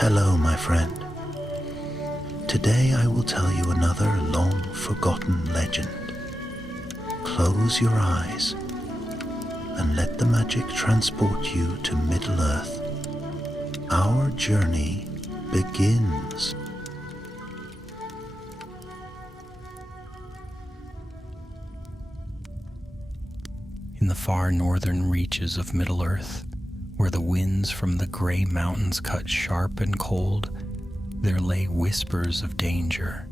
Hello, my friend. Today I will tell you another long-forgotten legend. Close your eyes and let the magic transport you to Middle-earth. Our journey begins. In the far northern reaches of Middle-earth, where the winds from the gray mountains cut sharp and cold, there lay whispers of danger.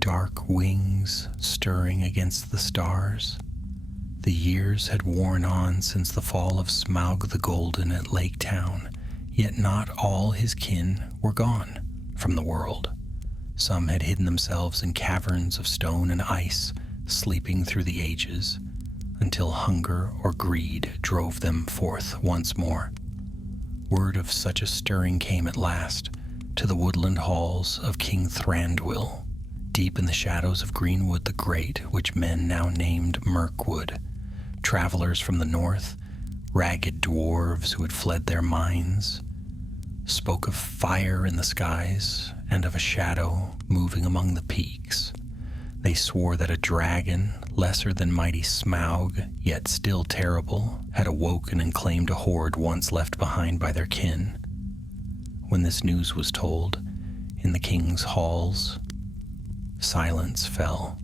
Dark wings stirring against the stars. The years had worn on since the fall of Smaug the Golden at Lake Town, yet not all his kin were gone from the world. Some had hidden themselves in caverns of stone and ice, sleeping through the ages, until hunger or greed drove them forth once more. Word of such a stirring came at last to the woodland halls of King Thranduil, deep in the shadows of Greenwood the Great, which men now named Mirkwood. Travelers from the north, ragged dwarves who had fled their mines, spoke of fire in the skies and of a shadow moving among the peaks. They swore that a dragon, lesser than mighty Smaug, yet still terrible, had awoken and claimed a hoard once left behind by their kin. When this news was told, in the king's halls, silence fell.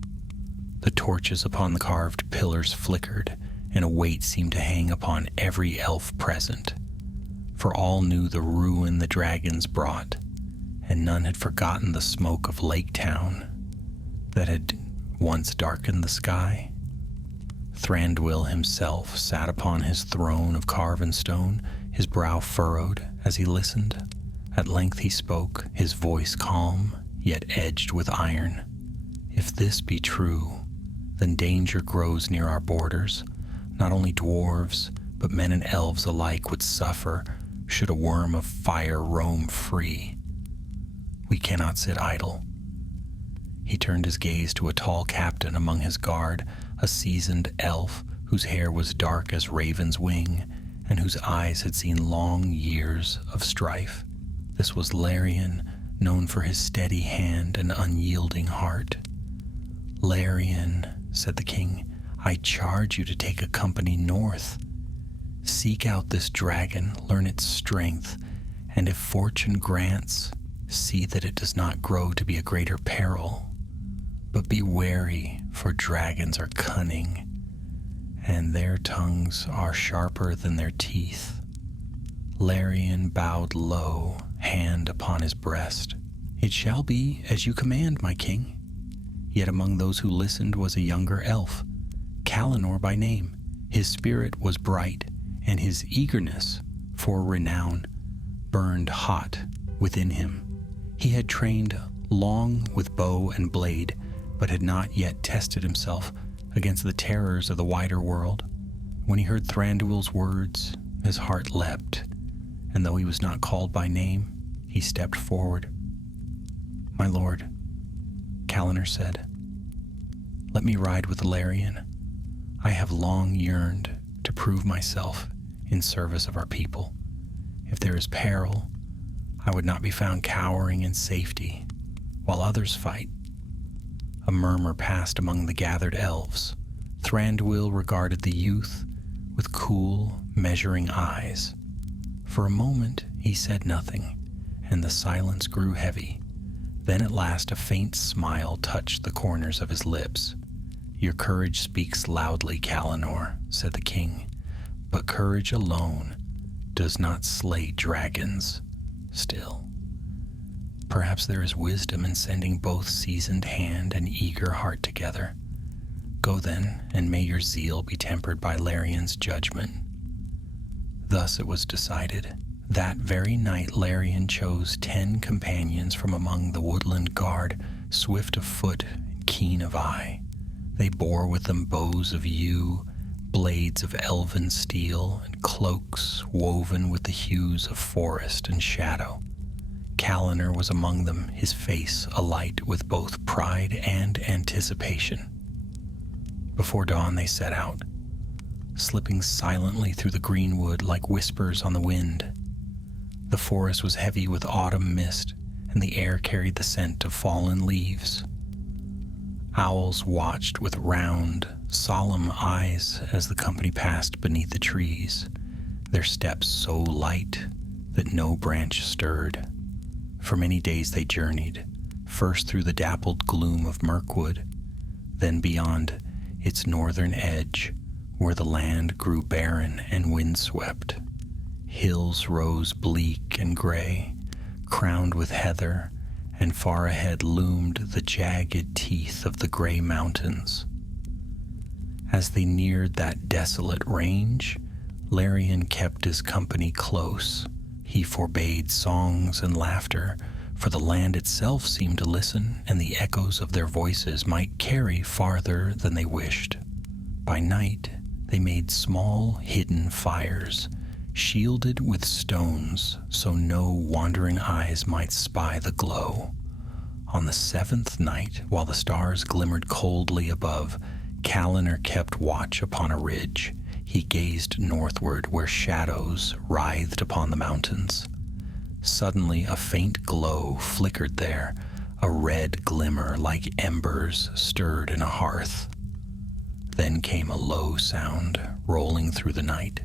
The torches upon the carved pillars flickered, and a weight seemed to hang upon every elf present. For all knew the ruin the dragons brought, and none had forgotten the smoke of Lake Town that had once darkened the sky. Thranduil himself sat upon his throne of carven stone, his brow furrowed as he listened. At length he spoke, his voice calm, yet edged with iron. If this be true, then danger grows near our borders. Not only dwarves, but men and elves alike would suffer should a worm of fire roam free. We cannot sit idle. He turned his gaze to a tall captain among his guard, a seasoned elf whose hair was dark as raven's wing, and whose eyes had seen long years of strife. This was Larian, known for his steady hand and unyielding heart. "Larian," said the king, "I charge you to take a company north. Seek out this dragon, learn its strength, and if fortune grants, see that it does not grow to be a greater peril. But be wary, for dragons are cunning, and their tongues are sharper than their teeth." Larian bowed low, hand upon his breast. "It shall be as you command, my king." Yet among those who listened was a younger elf, Kalanor by name. His spirit was bright, and his eagerness for renown burned hot within him. He had trained long with bow and blade, but had not yet tested himself against the terrors of the wider world. When he heard Thranduil's words, his heart leapt, and though he was not called by name, he stepped forward. "My lord," Kalanor said, "let me ride with Larian. I have long yearned to prove myself in service of our people. If there is peril, I would not be found cowering in safety while others fight." A murmur passed among the gathered elves. Thranduil regarded the youth with cool, measuring eyes. For a moment he said nothing, and the silence grew heavy. Then at last a faint smile touched the corners of his lips. "Your courage speaks loudly, Kalanor," said the king, "but courage alone does not slay dragons. Still, perhaps there is wisdom in sending both seasoned hand and eager heart together. Go then, and may your zeal be tempered by Larian's judgment." Thus it was decided. That very night Larian chose 10 companions from among the woodland guard, swift of foot and keen of eye. They bore with them bows of yew, blades of elven steel, and cloaks woven with the hues of forest and shadow. Kalanor was among them, his face alight with both pride and anticipation. Before dawn they set out, slipping silently through the greenwood like whispers on the wind. The forest was heavy with autumn mist, and the air carried the scent of fallen leaves. Owls watched with round, solemn eyes as the company passed beneath the trees, their steps so light that no branch stirred. For many days they journeyed, first through the dappled gloom of Mirkwood, then beyond its northern edge, where the land grew barren and windswept. Hills rose bleak and gray, crowned with heather, and far ahead loomed the jagged teeth of the gray mountains. As they neared that desolate range, Larian kept his company close. He forbade songs and laughter, for the land itself seemed to listen, and the echoes of their voices might carry farther than they wished. By night, they made small, hidden fires, shielded with stones so no wandering eyes might spy the glow. On the seventh night, while the stars glimmered coldly above, Calliner kept watch upon a ridge. He gazed northward where shadows writhed upon the mountains. Suddenly a faint glow flickered there, a red glimmer like embers stirred in a hearth. Then came a low sound rolling through the night.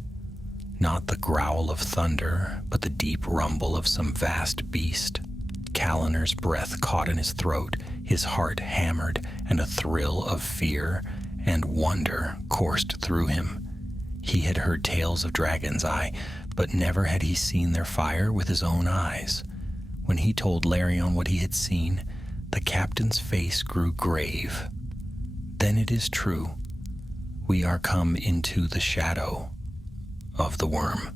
Not the growl of thunder, but the deep rumble of some vast beast. Calliner's breath caught in his throat, his heart hammered, and a thrill of fear and wonder coursed through him. He had heard tales of dragons, but never had he seen their fire with his own eyes. When he told Larion what he had seen, the captain's face grew grave. Then it is true, we are come into the shadow of the worm.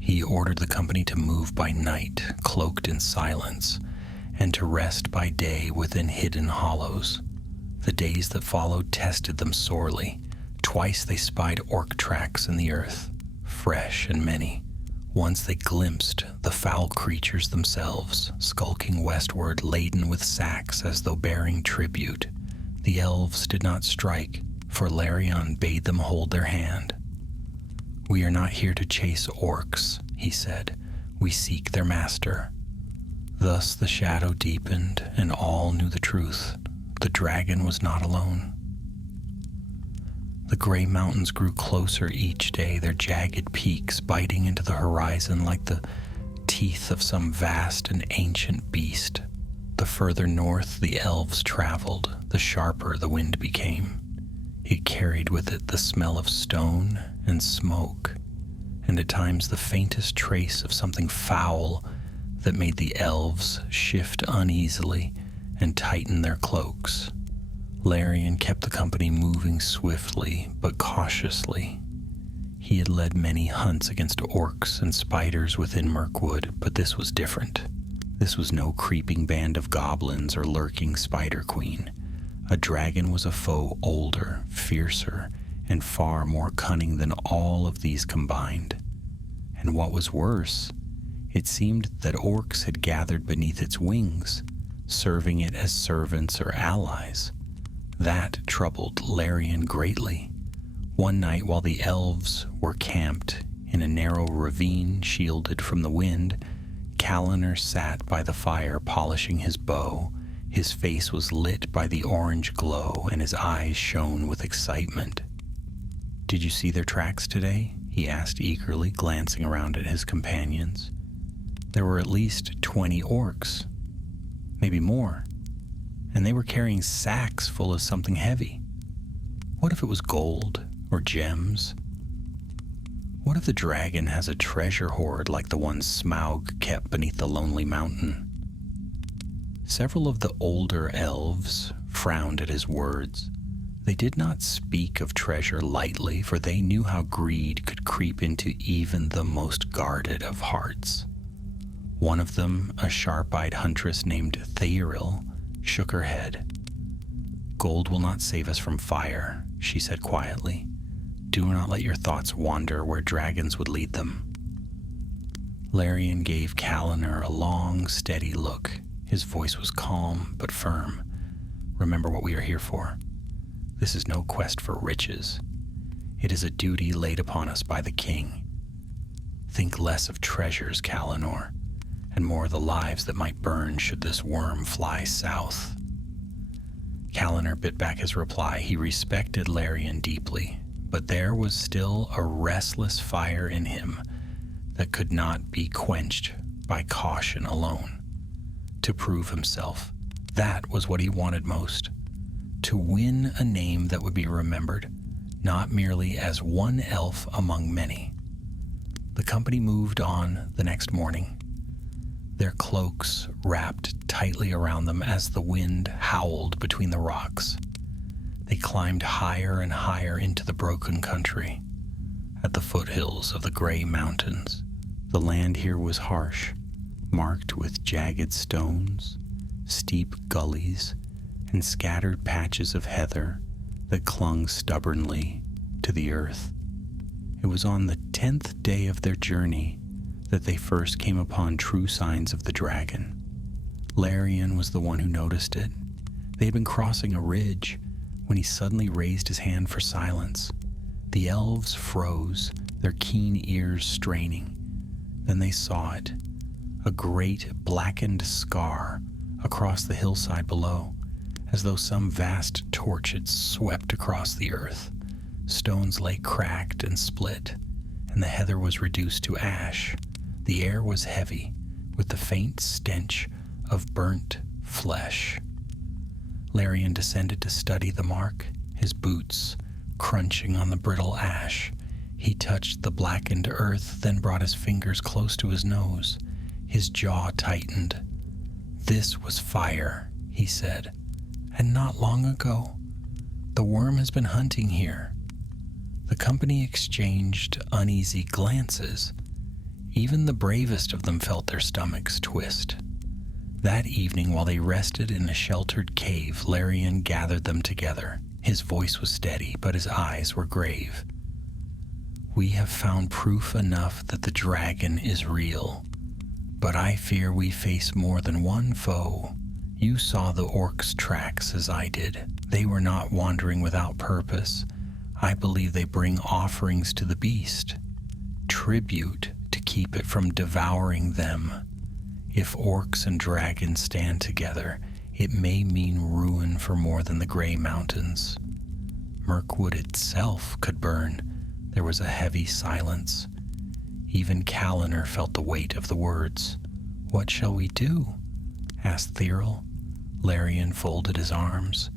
He ordered the company to move by night, cloaked in silence, and to rest by day within hidden hollows. The days that followed tested them sorely. Twice they spied orc tracks in the earth, fresh and many. Once they glimpsed the foul creatures themselves, skulking westward laden with sacks as though bearing tribute. The elves did not strike, for Larion bade them hold their hand. "We are not here to chase orcs," he said. "We seek their master." Thus the shadow deepened, and all knew the truth. The dragon was not alone. The gray mountains grew closer each day, their jagged peaks biting into the horizon like the teeth of some vast and ancient beast. The further north the elves traveled, the sharper the wind became. It carried with it the smell of stone and smoke, and at times the faintest trace of something foul that made the elves shift uneasily and tighten their cloaks. Larion kept the company moving swiftly but cautiously. He had led many hunts against orcs and spiders within Mirkwood, but this was different. This was no creeping band of goblins or lurking spider queen. A dragon was a foe older, fiercer, and far more cunning than all of these combined. And what was worse, it seemed that orcs had gathered beneath its wings, serving it as servants or allies. That troubled Larion greatly. One night, while the elves were camped in a narrow ravine shielded from the wind, Calliner sat by the fire polishing his bow. His face was lit by the orange glow, and his eyes shone with excitement. "Did you see their tracks today?" he asked eagerly, glancing around at his companions. There were at least 20 orcs, maybe more, and they were carrying sacks full of something heavy. What if it was gold or gems? What if the dragon has a treasure hoard like the one Smaug kept beneath the lonely mountain? Several of the older elves frowned at his words. They did not speak of treasure lightly, for they knew how greed could creep into even the most guarded of hearts. One of them, a sharp-eyed huntress named Theiril, shook her head. "Gold will not save us from fire," she said quietly. "Do not let your thoughts wander where dragons would lead them." Larion gave Calliner a long, steady look. His voice was calm but firm. "Remember what we are here for. This is no quest for riches. It is a duty laid upon us by the king." Think less of treasures, Kalinor, and more the lives that might burn should this worm fly south. Kalinor bit back his reply. He respected Larian deeply, but there was still a restless fire in him that could not be quenched by caution alone. To prove himself, that was what he wanted most. To win a name that would be remembered, not merely as one elf among many. The company moved on the next morning, their cloaks wrapped tightly around them as the wind howled between the rocks. They climbed higher and higher into the broken country, at the foothills of the gray mountains. The land here was harsh, marked with jagged stones, steep gullies, and scattered patches of heather that clung stubbornly to the earth. It was on the 10th day of their journey that they first came upon true signs of the dragon. Larian was the one who noticed it. They had been crossing a ridge when he suddenly raised his hand for silence. The elves froze, their keen ears straining. Then they saw it, a great blackened scar across the hillside below, as though some vast torch had swept across the earth. Stones lay cracked and split, and the heather was reduced to ash. The air was heavy, with the faint stench of burnt flesh. Larian descended to study the mark, his boots crunching on the brittle ash. He touched the blackened earth, then brought his fingers close to his nose. His jaw tightened. "This was fire," he said, "and not long ago. The worm has been hunting here." The company exchanged uneasy glances. Even the bravest of them felt their stomachs twist. That evening, while they rested in a sheltered cave, Larian gathered them together. His voice was steady, but his eyes were grave. "We have found proof enough that the dragon is real, but I fear we face more than one foe. You saw the orcs' tracks as I did. They were not wandering without purpose. I believe they bring offerings to the beast, tribute to keep it from devouring them. If orcs and dragons stand together, it may mean ruin for more than the Grey Mountains. Mirkwood itself could burn." There was a heavy silence. Even Kalinor felt the weight of the words. "What shall we do?" asked Thyril. Larian folded his arms.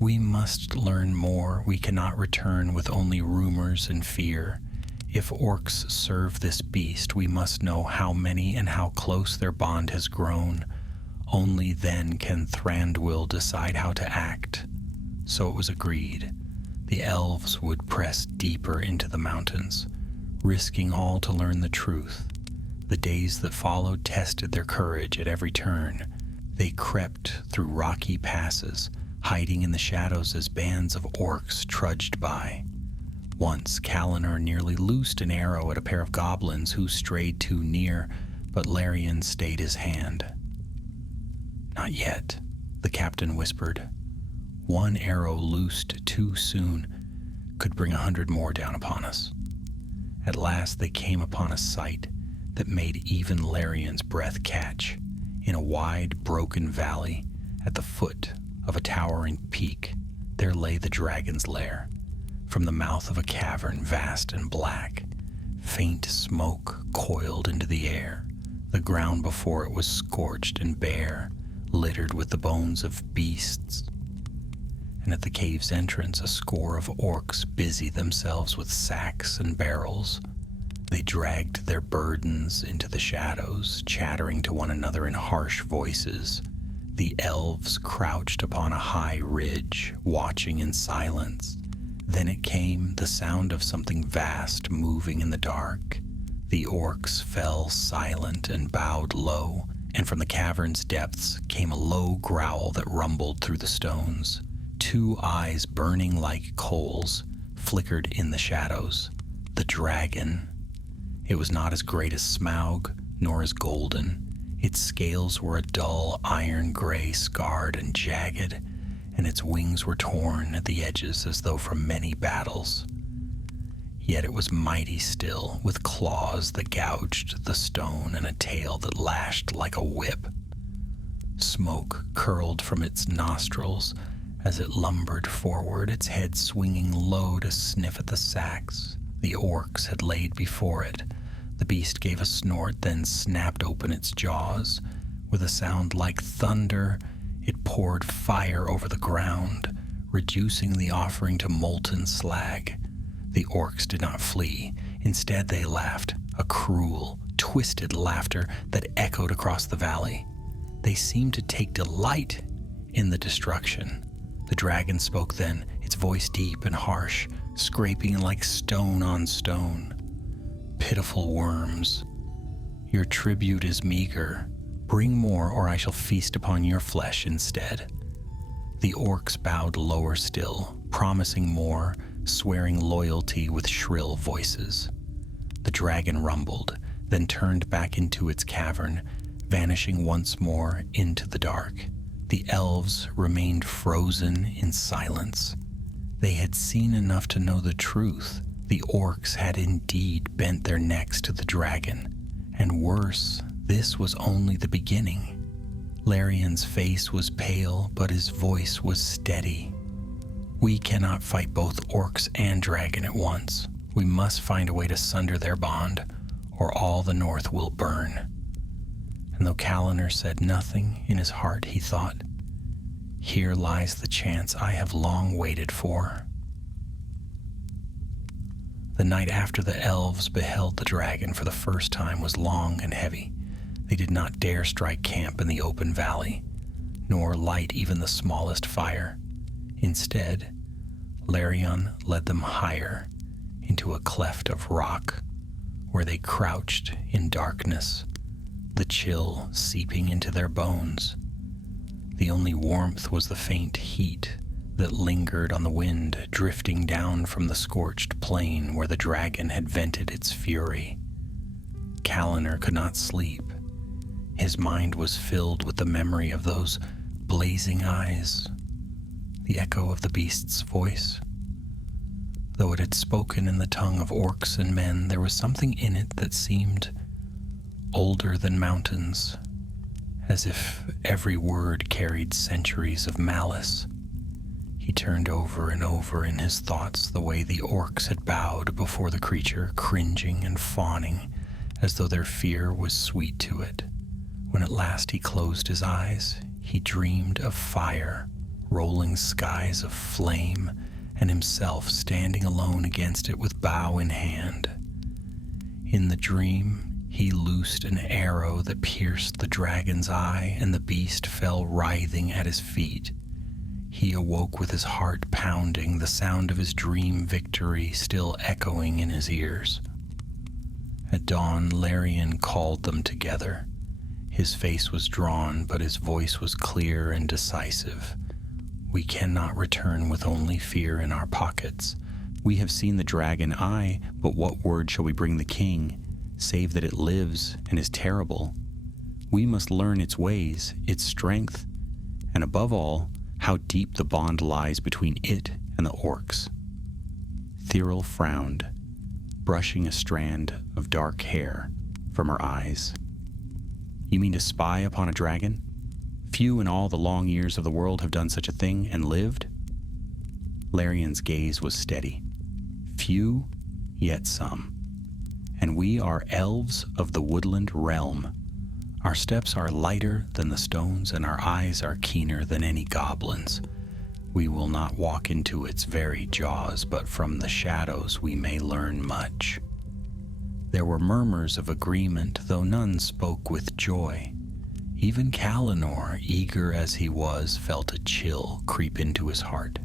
"We must learn more. We cannot return with only rumors and fear. If orcs serve this beast, we must know how many and how close their bond has grown. Only then can Thranduil decide how to act." So it was agreed. The elves would press deeper into the mountains, risking all to learn the truth. The days that followed tested their courage at every turn. They crept through rocky passes, hiding in the shadows as bands of orcs trudged by. Once Kalinor nearly loosed an arrow at a pair of goblins who strayed too near, but Larian stayed his hand. "Not yet," the captain whispered. "One arrow loosed too soon could bring 100 more down upon us." At last they came upon a sight that made even Larian's breath catch. In a wide, broken valley, at the foot of a towering peak, there lay the dragon's lair. From the mouth of a cavern, vast and black, faint smoke coiled into the air. The ground before it was scorched and bare, littered with the bones of beasts. And at the cave's entrance, a score of orcs busied themselves with sacks and barrels. They dragged their burdens into the shadows, chattering to one another in harsh voices. The elves crouched upon a high ridge, watching in silence. Then it came, the sound of something vast moving in the dark. The orcs fell silent and bowed low, and from the cavern's depths came a low growl that rumbled through the stones. 2 eyes burning like coals flickered in the shadows. The dragon. It was not as great as Smaug, nor as golden. Its scales were a dull iron gray, scarred and jagged, and its wings were torn at the edges as though from many battles. Yet it was mighty still, with claws that gouged the stone and a tail that lashed like a whip. Smoke curled from its nostrils as it lumbered forward, its head swinging low to sniff at the sacks the orcs had laid before it. The beast gave a snort, then snapped open its jaws. With a sound like thunder, it poured fire over the ground, reducing the offering to molten slag. The orcs did not flee. Instead, they laughed, a cruel, twisted laughter that echoed across the valley. They seemed to take delight in the destruction. The dragon spoke then, its voice deep and harsh, scraping like stone on stone. Pitiful worms, your tribute is meager. Bring more, or I shall feast upon your flesh instead. The orcs bowed lower still, promising more, swearing loyalty with shrill voices. The dragon rumbled, then turned back into its cavern, vanishing once more into the dark. The elves remained frozen in silence. They had seen enough to know the truth. The orcs had indeed bent their necks to the dragon. And worse, this was only the beginning. Larion's face was pale, but his voice was steady. We cannot fight both orcs and dragon at once. We must find a way to sunder their bond, or all the north will burn. And though Calaner said nothing, in his heart he thought, here lies the chance I have long waited for. The night after the elves beheld the dragon for the first time was long and heavy. They did not dare strike camp in the open valley, nor light even the smallest fire. Instead, Larion led them higher into a cleft of rock, where they crouched in darkness, the chill seeping into their bones. The only warmth was the faint heat that lingered on the wind, drifting down from the scorched plain where the dragon had vented its fury. Calaner could not sleep. His mind was filled with the memory of those blazing eyes, the echo of the beast's voice. Though it had spoken in the tongue of orcs and men, there was something in it that seemed older than mountains, as if every word carried centuries of malice. He turned over and over in his thoughts the way the orcs had bowed before the creature, cringing and fawning, as though their fear was sweet to it. When at last he closed his eyes, he dreamed of fire, rolling skies of flame, and himself standing alone against it with bow in hand. In the dream, he loosed an arrow that pierced the dragon's eye, and the beast fell writhing at his feet. He awoke with his heart pounding, the sound of his dream victory still echoing in his ears. At dawn, Larion called them together. His face was drawn, but his voice was clear and decisive. We cannot return with only fear in our pockets. We have seen the dragon, aye, but what word shall we bring the king, save that it lives and is terrible? We must learn its ways, its strength, and above all, how deep the bond lies between it and the orcs. Thyril frowned, brushing a strand of dark hair from her eyes. You mean to spy upon a dragon? Few in all the long years of the world have done such a thing and lived? Larion's gaze was steady. Few, yet some. And we are elves of the woodland realm. Our steps are lighter than the stones, and our eyes are keener than any goblins. We will not walk into its very jaws, but from the shadows we may learn much. There were murmurs of agreement, though none spoke with joy. Even Calaner, eager as he was, felt a chill creep into his heart.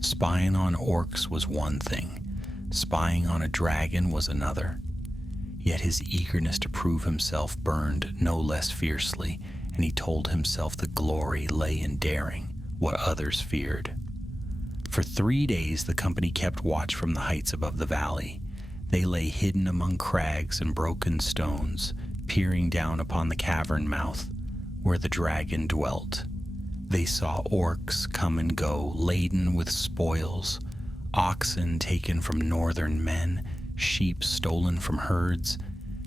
Spying on orcs was one thing. Spying on a dragon was another. Yet his eagerness to prove himself burned no less fiercely, and he told himself the glory lay in daring what others feared. For 3 days the company kept watch from the heights above the valley. They lay hidden among crags and broken stones, peering down upon the cavern mouth where the dragon dwelt. They saw orcs come and go, laden with spoils, oxen taken from northern men, sheep stolen from herds,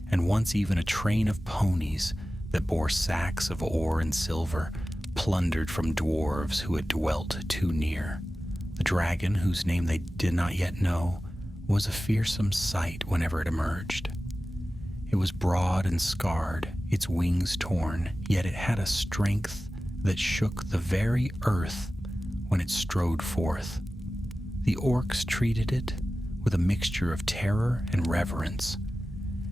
and once even a train of ponies that bore sacks of ore and silver, plundered from dwarves who had dwelt too near. The dragon, whose name they did not yet know, was a fearsome sight whenever it emerged. It was broad and scarred, its wings torn, yet it had a strength that shook the very earth when it strode forth. The orcs treated it with a mixture of terror and reverence,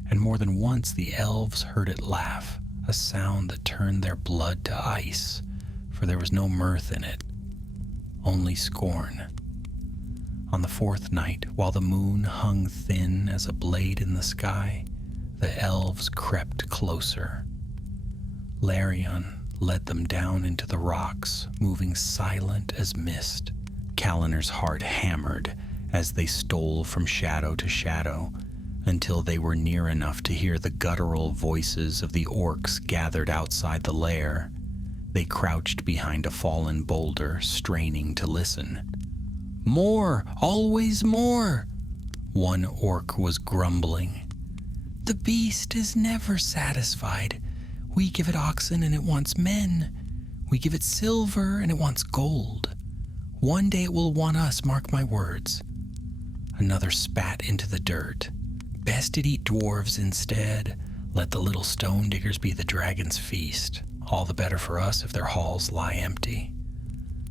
and more than once the elves heard it laugh, a sound that turned their blood to ice, for there was no mirth in it, only scorn. On the fourth night, while the moon hung thin as a blade in the sky, the elves crept closer. Larion led them down into the rocks, moving silent as mist. Calinor's heart hammered as they stole from shadow to shadow, until they were near enough to hear the guttural voices of the orcs gathered outside the lair. They crouched behind a fallen boulder, straining to listen. "More! Always more!" one orc was grumbling. "The beast is never satisfied. We give it oxen and it wants men. We give it silver and it wants gold. One day it will want us, mark my words." Another spat into the dirt. "Best it eat dwarves instead. Let the little stone diggers be the dragon's feast. All the better for us if their halls lie empty."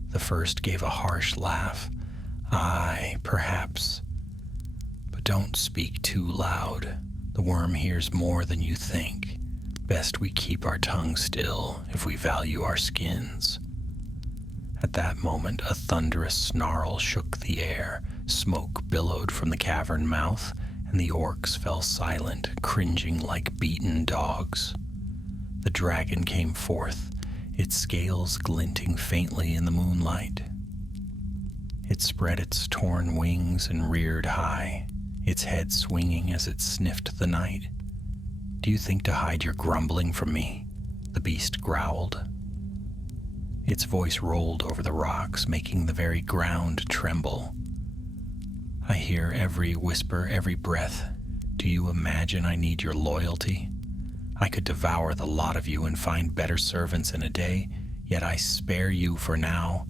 The first gave a harsh laugh. "Aye, perhaps. But don't speak too loud. The worm hears more than you think. Best we keep our tongue still if we value our skins." At that moment, a thunderous snarl shook the air. Smoke billowed from the cavern mouth, and the orcs fell silent, cringing like beaten dogs. The dragon came forth, its scales glinting faintly in the moonlight. It spread its torn wings and reared high, its head swinging as it sniffed the night. "Do you think to hide your grumbling from me?" the beast growled. Its voice rolled over the rocks, making the very ground tremble. "I hear every whisper, every breath. Do you imagine I need your loyalty? I could devour the lot of you and find better servants in a day, yet I spare you for now.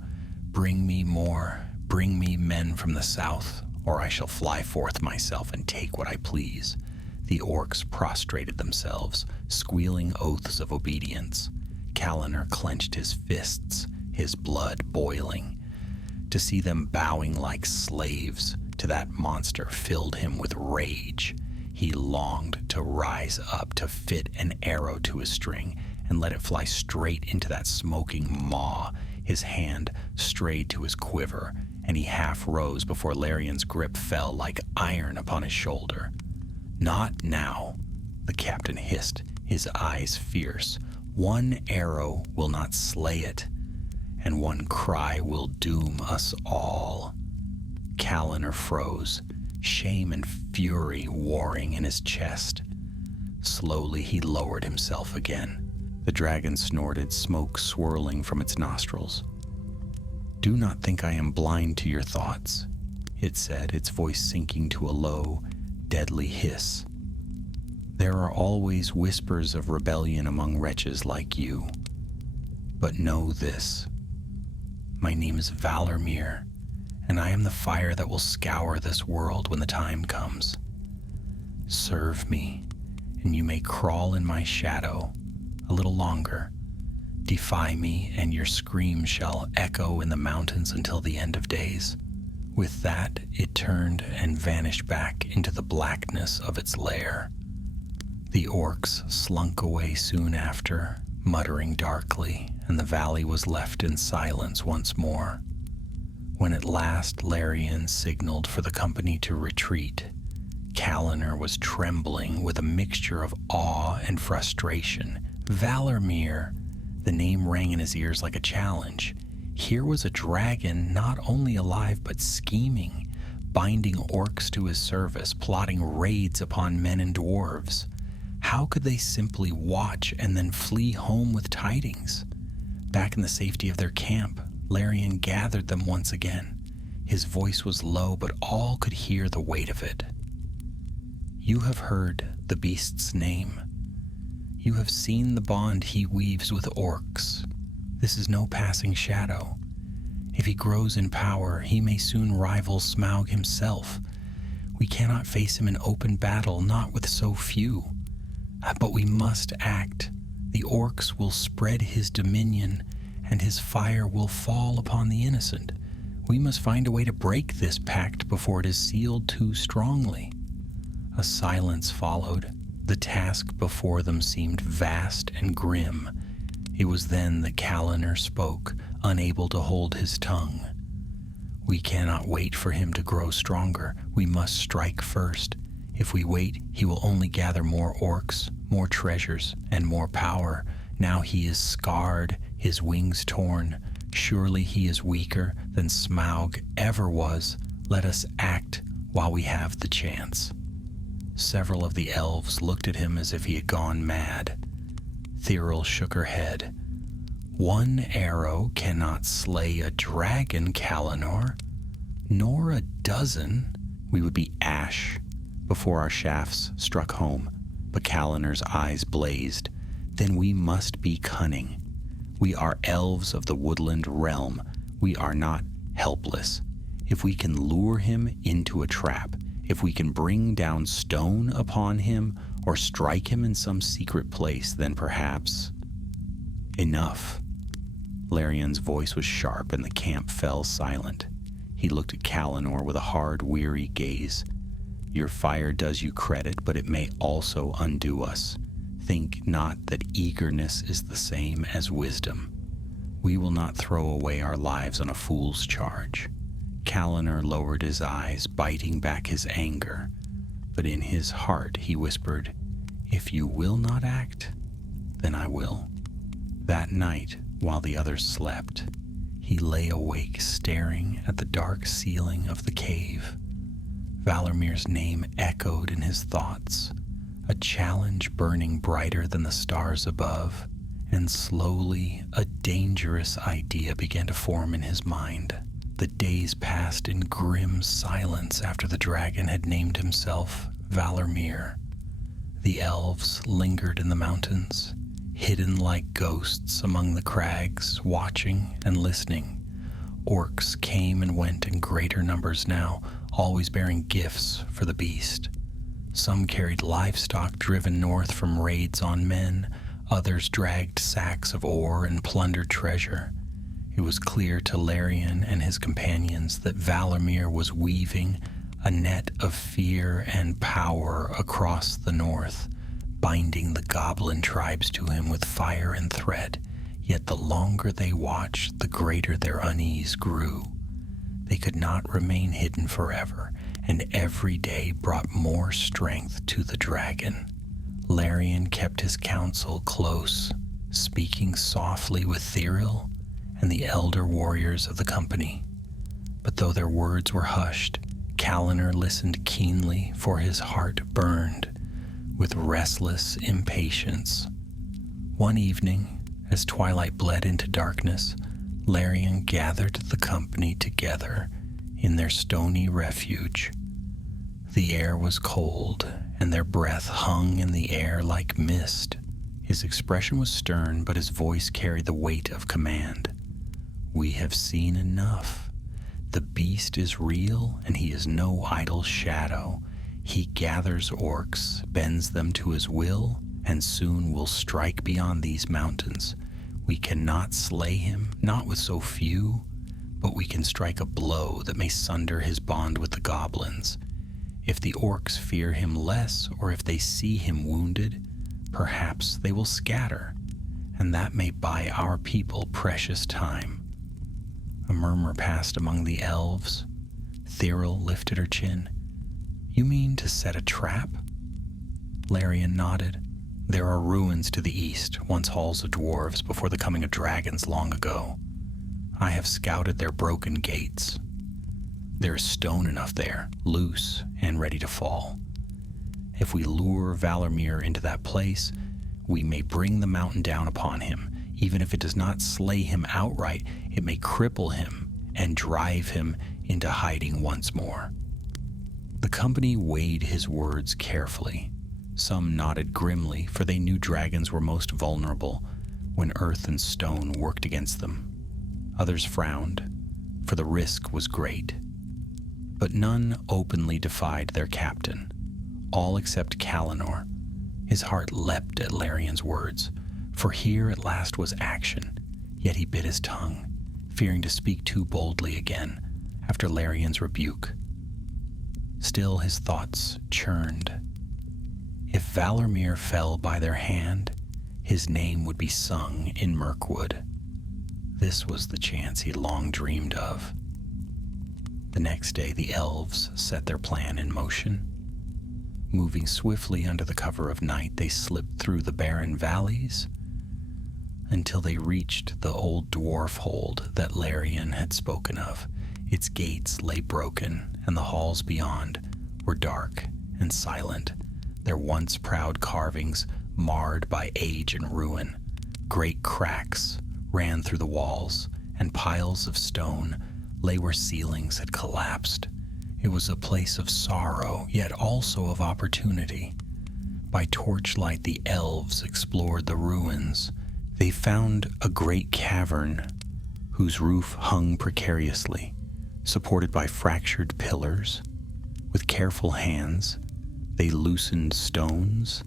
Bring me more, bring me men from the south, or I shall fly forth myself and take what I please." The orcs prostrated themselves, squealing oaths of obedience. Calinor clenched his fists, his blood boiling. To see them bowing like slaves to that monster filled him with rage. He longed to rise up, to fit an arrow to his string and let it fly straight into that smoking maw. His hand strayed to his quiver, and he half rose before Larion's grip fell like iron upon his shoulder. "Not now," the captain hissed, his eyes fierce. "One arrow will not slay it, and one cry will doom us all." Calinor froze, shame and fury warring in his chest. Slowly he lowered himself again. The dragon snorted, smoke swirling from its nostrils. "Do not think I am blind to your thoughts," it said, its voice sinking to a low, deadly hiss. "There are always whispers of rebellion among wretches like you. But know this. My name is Valarmir, and I am the fire that will scour this world when the time comes. Serve me, and you may crawl in my shadow a little longer. Defy me, and your scream shall echo in the mountains until the end of days." With that, it turned and vanished back into the blackness of its lair. The orcs slunk away soon after, muttering darkly, and the valley was left in silence once more. When at last Larion signaled for the company to retreat, Calinor was trembling with a mixture of awe and frustration. Valarmir! The name rang in his ears like a challenge. Here was a dragon not only alive but scheming, binding orcs to his service, plotting raids upon men and dwarves. How could they simply watch and then flee home with tidings? Back in the safety of their camp, Larion gathered them once again. His voice was low, but all could hear the weight of it. You have heard the beast's name. You have seen the bond he weaves with orcs. This is no passing shadow. If he grows in power, he may soon rival Smaug himself. We cannot face him in open battle, not with so few. But we must act. The orcs will spread his dominion, and his fire will fall upon the innocent. We must find a way to break this pact before it is sealed too strongly. A silence followed. The task before them seemed vast and grim. It was then that Calliner spoke, unable to hold his tongue. We cannot wait for him to grow stronger. We must strike first. If we wait, he will only gather more orcs, more treasures, and more power. Now he is scarred, his wings torn. Surely he is weaker than Smaug ever was. Let us act while we have the chance. Several of the elves looked at him as if he had gone mad. Thiril shook her head. One arrow cannot slay a dragon, Calliner, nor a dozen. We would be ash before our shafts struck home. But Calliner's eyes blazed. Then we must be cunning. We are elves of the woodland realm. We are not helpless. If we can lure him into a trap, if we can bring down stone upon him or strike him in some secret place, then perhaps... Enough. Larion's voice was sharp and the camp fell silent. He looked at Calliner with a hard, weary gaze. Your fire does you credit, but it may also undo us. Think not that eagerness is the same as wisdom. We will not throw away our lives on a fool's charge. Calliner lowered his eyes, biting back his anger. But in his heart he whispered, If you will not act, then I will. That night, while the others slept, he lay awake staring at the dark ceiling of the cave. Valarmir's name echoed in his thoughts, a challenge burning brighter than the stars above, and slowly a dangerous idea began to form in his mind. The days passed in grim silence after the dragon had named himself Valarmir. The elves lingered in the mountains, hidden like ghosts among the crags, watching and listening. Orcs came and went in greater numbers now, always bearing gifts for the beast. Some carried livestock driven north from raids on men, others dragged sacks of ore and plundered treasure. It was clear to Larion and his companions that Valarmir was weaving a net of fear and power across the north, binding the goblin tribes to him with fire and threat. Yet the longer they watched, the greater their unease grew. They could not remain hidden forever, and every day brought more strength to the dragon. Larion kept his counsel close, speaking softly with Thiril and the elder warriors of the company. But though their words were hushed, Calliner listened keenly, for his heart burned with restless impatience. One evening, as twilight bled into darkness, Larion gathered the company together in their stony refuge. The air was cold, and their breath hung in the air like mist. His expression was stern, but his voice carried the weight of command. We have seen enough. The beast is real, and he is no idle shadow. He gathers orcs, bends them to his will, and soon will strike beyond these mountains. We cannot slay him, not with so few, but we can strike a blow that may sunder his bond with the goblins. If the orcs fear him less, or if they see him wounded, perhaps they will scatter, and that may buy our people precious time. A murmur passed among the elves. Thiril lifted her chin. You mean to set a trap? Larion nodded. There are ruins to the east, once halls of dwarves before the coming of dragons long ago. I have scouted their broken gates. There is stone enough there, loose and ready to fall. If we lure Valarmir into that place, we may bring the mountain down upon him. Even if it does not slay him outright, it may cripple him and drive him into hiding once more. The company weighed his words carefully. Some nodded grimly, for they knew dragons were most vulnerable when earth and stone worked against them. Others frowned, for the risk was great. But none openly defied their captain, all except Kalanor. His heart leapt at Larian's words, for here at last was action, yet he bit his tongue, fearing to speak too boldly again after Larian's rebuke. Still his thoughts churned. If Valarmir fell by their hand, his name would be sung in Mirkwood. This was the chance he long dreamed of. The next day the elves set their plan in motion. Moving swiftly under the cover of night, they slipped through the barren valleys until they reached the old dwarf hold that Larian had spoken of. Its gates lay broken, and the halls beyond were dark and silent, their once proud carvings marred by age and ruin. Great cracks ran through the walls, and piles of stone lay where ceilings had collapsed. It was a place of sorrow, yet also of opportunity. By torchlight, the elves explored the ruins. They found a great cavern whose roof hung precariously, supported by fractured pillars. With careful hands, they loosened stones,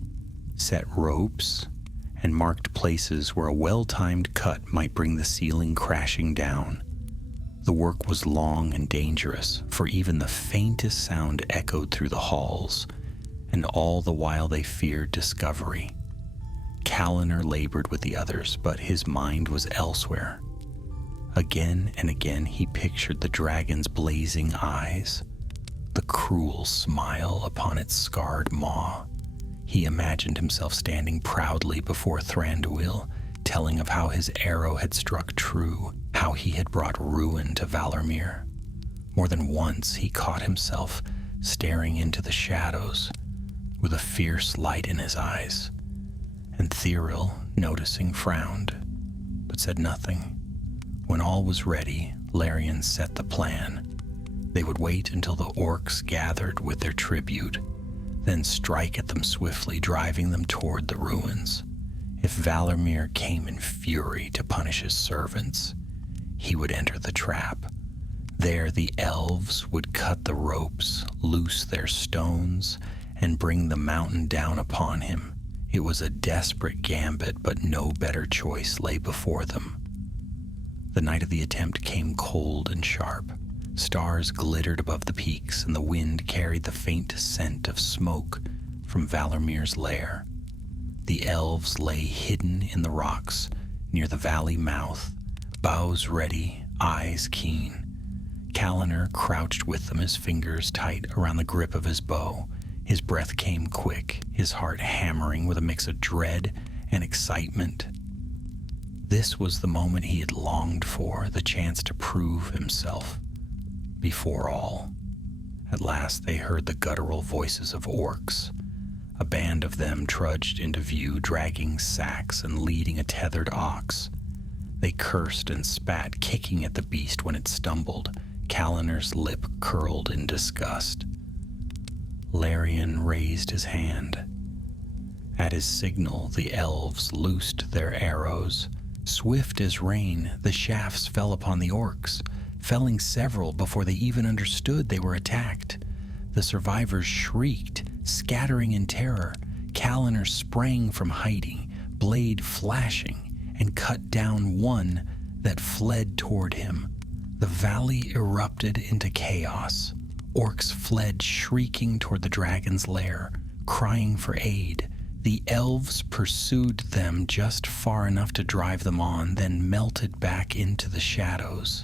set ropes, and marked places where a well-timed cut might bring the ceiling crashing down. The work was long and dangerous, for even the faintest sound echoed through the halls, and all the while they feared discovery. Kalanor labored with the others, but his mind was elsewhere. Again and again he pictured the dragon's blazing eyes, the cruel smile upon its scarred maw. He imagined himself standing proudly before Thranduil, telling of how his arrow had struck true, how he had brought ruin to Valarmir. More than once he caught himself staring into the shadows with a fierce light in his eyes, and Thiril, noticing, frowned, but said nothing. When all was ready, Larian set the plan. They would wait until the orcs gathered with their tribute, then strike at them swiftly, driving them toward the ruins. If Valarmir came in fury to punish his servants, he would enter the trap. There the elves would cut the ropes, loose their stones, and bring the mountain down upon him. It was a desperate gambit, but no better choice lay before them. The night of the attempt came cold and sharp. Stars glittered above the peaks, and the wind carried the faint scent of smoke from Valarmir's lair. The elves lay hidden in the rocks near the valley mouth, bows ready, eyes keen. Kalanor crouched with them, his fingers tight around the grip of his bow. His breath came quick, his heart hammering with a mix of dread and excitement. This was the moment he had longed for, the chance to prove himself before all. At last they heard the guttural voices of orcs. A band of them trudged into view, dragging sacks and leading a tethered ox. They cursed and spat, kicking at the beast when it stumbled. Kalanor's lip curled in disgust. Larian raised his hand. At his signal, the elves loosed their arrows. Swift as rain, the shafts fell upon the orcs, felling several before they even understood they were attacked. The survivors shrieked, scattering in terror. Kalanor sprang from hiding, blade flashing, and cut down one that fled toward him. The valley erupted into chaos. Orcs fled shrieking toward the dragon's lair, crying for aid. The elves pursued them just far enough to drive them on, then melted back into the shadows.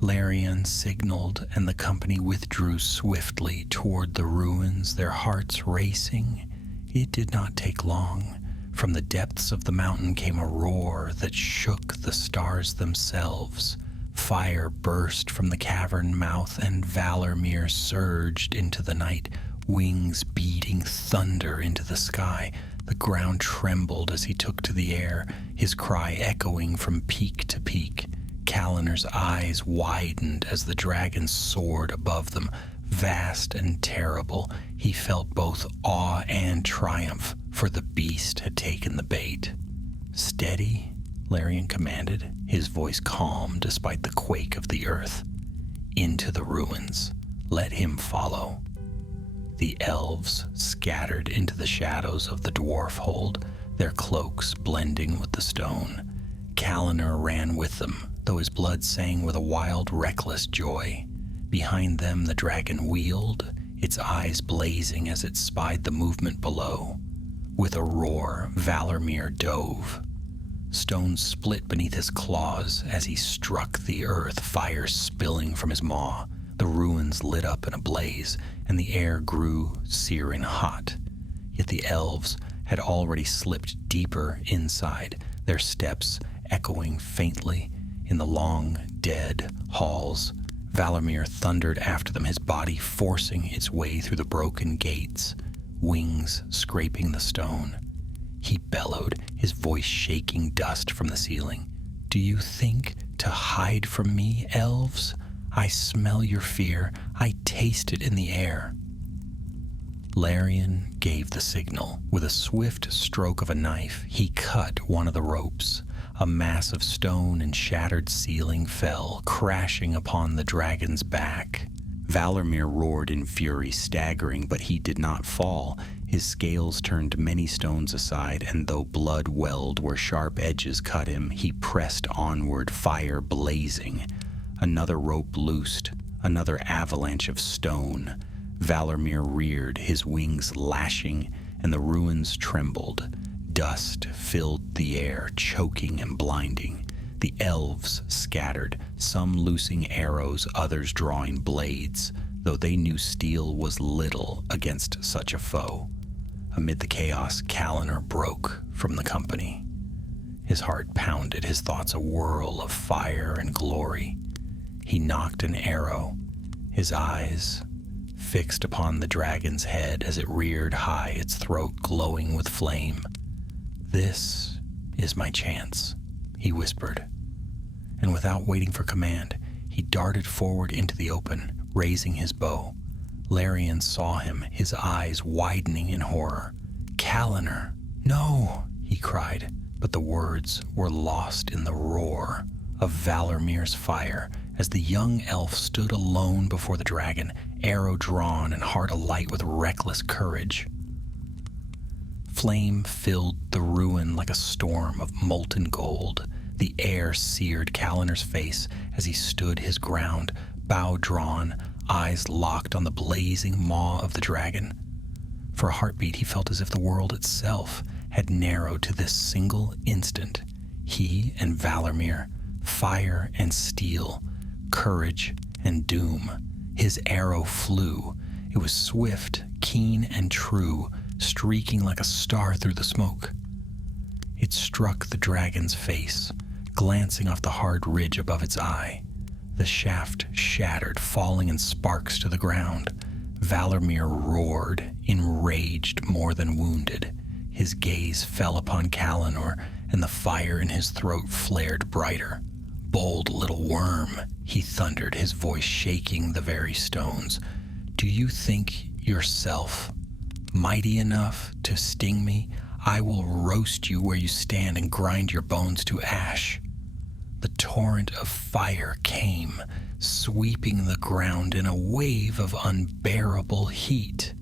Larian signaled, and the company withdrew swiftly toward the ruins, their hearts racing. It did not take long. From the depths of the mountain came a roar that shook the stars themselves. Fire burst from the cavern mouth, and Valarmir surged into the night, wings beating thunder into the sky. The ground trembled as he took to the air, his cry echoing from peak to peak. Kalanor's eyes widened as the dragon soared above them. vast and terrible, he felt both awe and triumph, for the beast had taken the bait. "Steady," Larian commanded, his voice calm despite the quake of the earth. "Into the ruins. Let him follow." The elves scattered into the shadows of the dwarf hold, their cloaks blending with the stone. Kaliner ran with them, though his blood sang with a wild, reckless joy. Behind them the dragon wheeled, its eyes blazing as it spied the movement below. With a roar, Valarmir dove. Stone split beneath his claws as he struck the earth, fire spilling from his maw. The ruins lit up in a blaze, and the air grew searing hot. Yet the elves had already slipped deeper inside, their steps echoing faintly in the long, dead halls. Valarmir thundered after them, his body forcing its way through the broken gates, wings scraping the stone. He bellowed, his voice shaking dust from the ceiling. "Do you think to hide from me, elves? I smell your fear. I taste it in the air." Larian gave the signal. With a swift stroke of a knife, he cut one of the ropes. A mass of stone and shattered ceiling fell, crashing upon the dragon's back. Valarmir roared in fury, staggering, but he did not fall. His scales turned many stones aside, and though blood welled where sharp edges cut him, he pressed onward, fire blazing. Another rope loosed, another avalanche of stone. Valarmir reared, his wings lashing, and the ruins trembled. Dust filled the air, choking and blinding. The elves scattered, some loosing arrows, others drawing blades, though they knew steel was little against such a foe. Amid the chaos, Kaliner broke from the company. His heart pounded, his thoughts a whirl of fire and glory. He knocked an arrow, his eyes fixed upon the dragon's head as it reared high, its throat glowing with flame. "This is my chance," he whispered. And without waiting for command, he darted forward into the open, raising his bow. Larian saw him, his eyes widening in horror. "Kaliner, no!" he cried, but the words were lost in the roar of Valarmir's fire as the young elf stood alone before the dragon, arrow drawn and heart alight with reckless courage. Flame filled the ruin like a storm of molten gold. The air seared Kaliner's face as he stood his ground, bow drawn, eyes locked on the blazing maw of the dragon. For a heartbeat, he felt as if the world itself had narrowed to this single instant. He and Valarmir, fire and steel, courage and doom. His arrow flew. It was swift, keen, and true, streaking like a star through the smoke. It struck the dragon's face, glancing off the hard ridge above its eye. The shaft shattered, falling in sparks to the ground. Valarmir roared, enraged more than wounded. His gaze fell upon Kaliner, and the fire in his throat flared brighter. "Bold little worm," he thundered, his voice shaking the very stones. "Do you think yourself mighty enough to sting me? I will roast you where you stand and grind your bones to ash." The torrent of fire came, sweeping the ground in a wave of unbearable heat.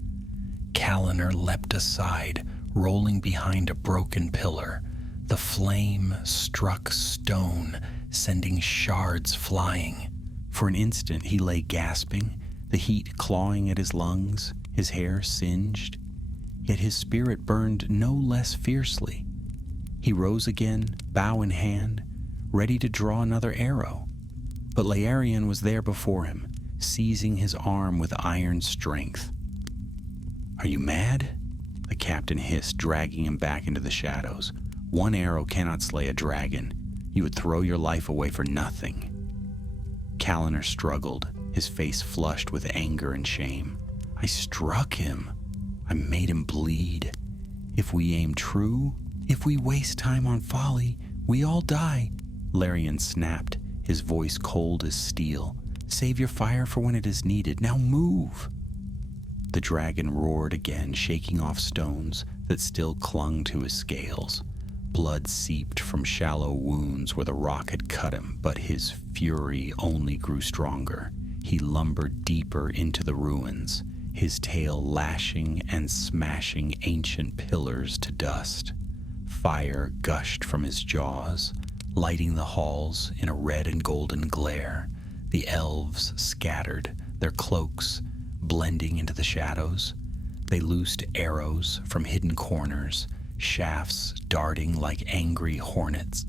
Kaliner leapt aside, rolling behind a broken pillar. The flame struck stone, sending shards flying. For an instant he lay gasping, the heat clawing at his lungs, his hair singed. Yet his spirit burned no less fiercely. He rose again, bow in hand, ready to draw another arrow. But Larian was there before him, seizing his arm with iron strength. "Are you mad?" the captain hissed, dragging him back into the shadows. "One arrow cannot slay a dragon. You would throw your life away for nothing." Kaliner struggled, his face flushed with anger and shame. "I struck him. I made him bleed. If we aim true, if we waste time on folly, we all die." Larian snapped, his voice cold as steel. Save your fire for when it is needed. Now move!" The dragon roared again, shaking off stones that still clung to his scales. Blood seeped from shallow wounds where the rock had cut him, but his fury only grew stronger. He lumbered deeper into the ruins, his tail lashing and smashing ancient pillars to dust. Fire gushed from his jaws, lighting the halls in a red and golden glare. The elves scattered, their cloaks blending into the shadows. They loosed arrows from hidden corners, shafts darting like angry hornets.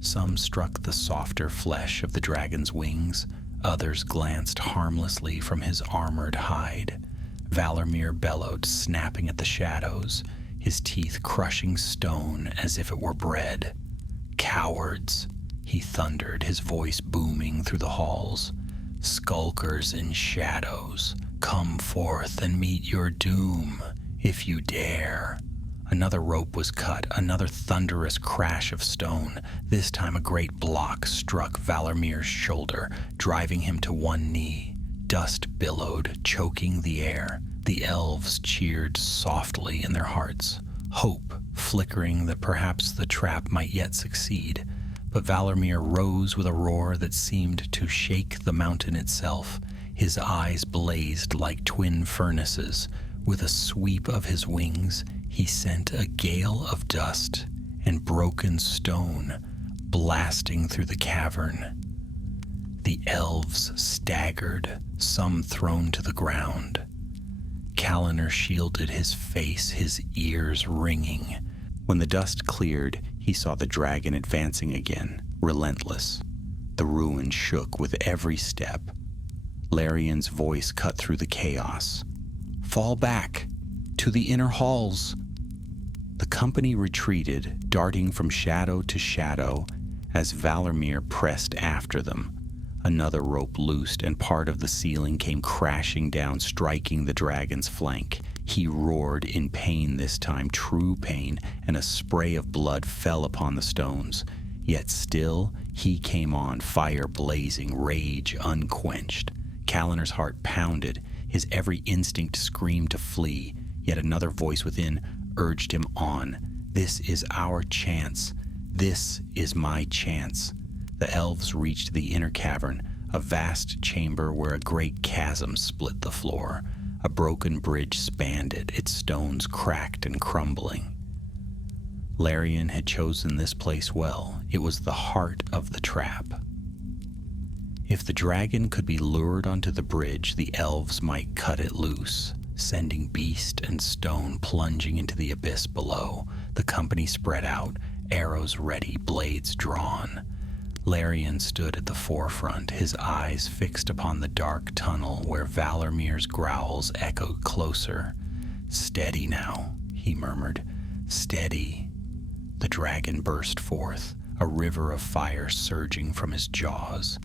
Some struck the softer flesh of the dragon's wings, others glanced harmlessly from his armored hide. Valarmir bellowed, snapping at the shadows, his teeth crushing stone as if it were bread. "Cowards," he thundered, his voice booming through the halls. "Skulkers in shadows, come forth and meet your doom, if you dare." Another rope was cut, another thunderous crash of stone. This time a great block struck Valarmir's shoulder, driving him to one knee. Dust billowed, choking the air. The elves cheered softly in their hearts, hope flickering that perhaps the trap might yet succeed. But Valarmir rose with a roar that seemed to shake the mountain itself. His eyes blazed like twin furnaces. With a sweep of his wings, he sent a gale of dust and broken stone blasting through the cavern. The elves staggered, some thrown to the ground. Kallanr shielded his face, his ears ringing. When the dust cleared, he saw the dragon advancing again, relentless. The ruin shook with every step. Larian's voice cut through the chaos. "Fall back! To the inner halls!" The company retreated, darting from shadow to shadow as Valarmir pressed after them. Another rope loosed, and part of the ceiling came crashing down, striking the dragon's flank. He roared in pain this time, true pain, and a spray of blood fell upon the stones. Yet still he came on, fire blazing, rage unquenched. Kallanr's heart pounded, his every instinct screamed to flee, yet another voice within urged him on. "This is our chance. This is my chance." The elves reached the inner cavern, a vast chamber where a great chasm split the floor. A broken bridge spanned it, its stones cracked and crumbling. Larian had chosen this place well. It was the heart of the trap. If the dragon could be lured onto the bridge, the elves might cut it loose, sending beast and stone plunging into the abyss below. The company spread out, arrows ready, blades drawn. Larian stood at the forefront, his eyes fixed upon the dark tunnel where Valarmir's growls echoed closer. "Steady now," he murmured. "Steady." The dragon burst forth, a river of fire surging from his jaws.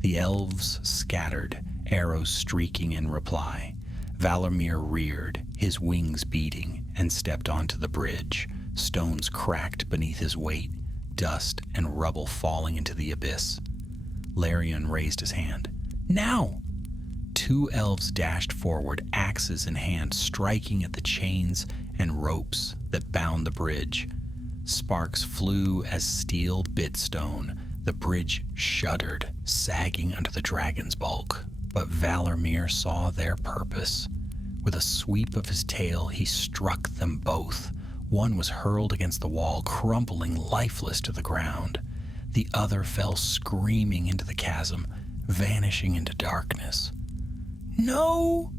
The elves scattered, arrows streaking in reply. Valarmir reared, his wings beating, and stepped onto the bridge. Stones cracked beneath his weight, dust and rubble falling into the abyss. Larian raised his hand. "Now!" Two elves dashed forward, axes in hand, striking at the chains and ropes that bound the bridge. Sparks flew as steel bit stone. The bridge shuddered, sagging under the dragon's bulk. But Valarmir saw their purpose. With a sweep of his tail, he struck them both. One was hurled against the wall, crumpling lifeless to the ground. The other fell screaming into the chasm, vanishing into darkness. "No!"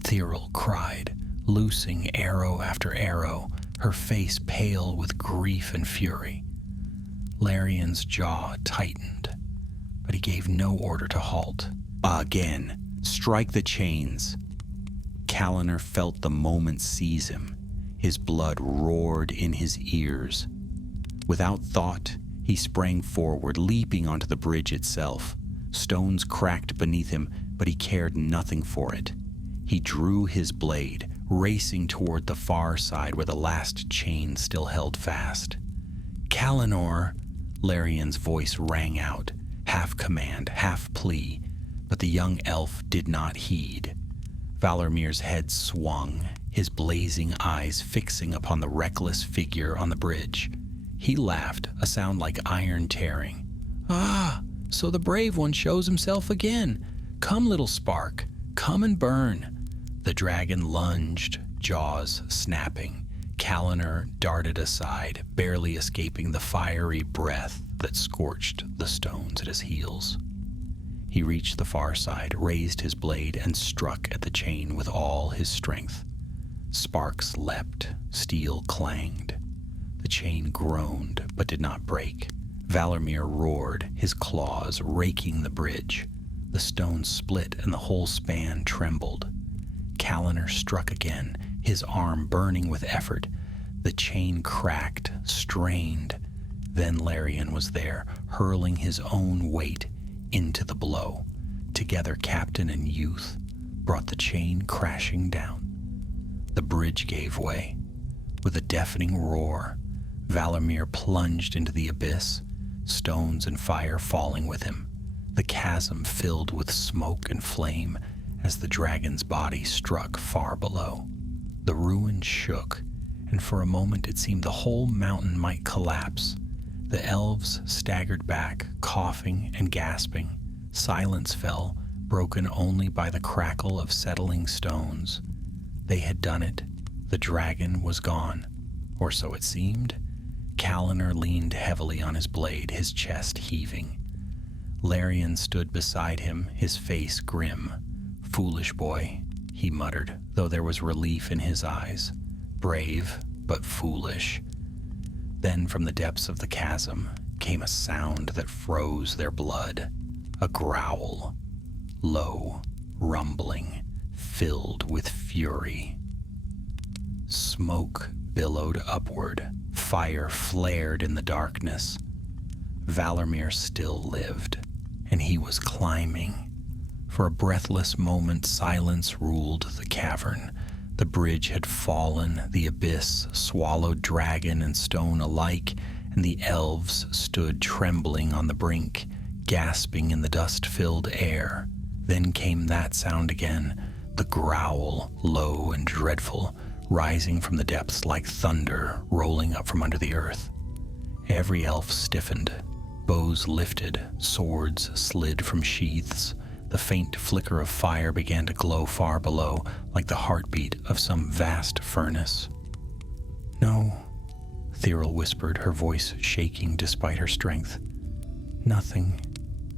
Thyril cried, loosing arrow after arrow, her face pale with grief and fury. Larian's jaw tightened, but he gave no order to halt. "Again! Strike the chains!" Kallanr felt the moment seize him. His blood roared in his ears. Without thought, he sprang forward, leaping onto the bridge itself. Stones cracked beneath him, but he cared nothing for it. He drew his blade, racing toward the far side where the last chain still held fast. "Kallanr!" Larian's voice rang out, half command, half plea, But the young elf did not heed. Valarmir's head swung, his blazing eyes fixing upon the reckless figure on the bridge. He laughed, a sound like iron tearing. "Ah, so the brave one shows himself again. Come, little spark, come and burn." The dragon lunged, jaws snapping. Kaliner darted aside, barely escaping the fiery breath that scorched the stones at his heels. He reached the far side, raised his blade, and struck at the chain with all his strength. Sparks leapt, steel clanged. The chain groaned, but did not break. Valarmir roared, his claws raking the bridge. The stone split and the whole span trembled. Kaliner struck again, his arm burning with effort. The chain cracked, strained. Then Larian was there, hurling his own weight into the blow. Together, captain and youth brought the chain crashing down. The bridge gave way. With a deafening roar, Valarmir plunged into the abyss, stones and fire falling with him. The chasm filled with smoke and flame as the dragon's body struck far below. The ruin shook, and for a moment it seemed the whole mountain might collapse. The elves staggered back, coughing and gasping. Silence fell, broken only by the crackle of settling stones. They had done it. The dragon was gone, or so it seemed. Kaliner leaned heavily on his blade, his chest heaving. Larian stood beside him, his face grim. "Foolish boy," he muttered, though there was relief in his eyes. "Brave, but foolish." Then from the depths of the chasm came a sound that froze their blood. A growl, low, rumbling, filled with fury. Smoke billowed upward. Fire flared in the darkness. Valarmir still lived, and he was climbing. For a breathless moment, silence ruled the cavern. The bridge had fallen, the abyss swallowed dragon and stone alike, and the elves stood trembling on the brink, gasping in the dust-filled air. Then came that sound again, the growl, low and dreadful, rising from the depths like thunder rolling up from under the earth. Every elf stiffened. Bows lifted, swords slid from sheaths. The faint flicker of fire began to glow far below, like the heartbeat of some vast furnace. "No," Thiril whispered, her voice shaking despite her strength. "Nothing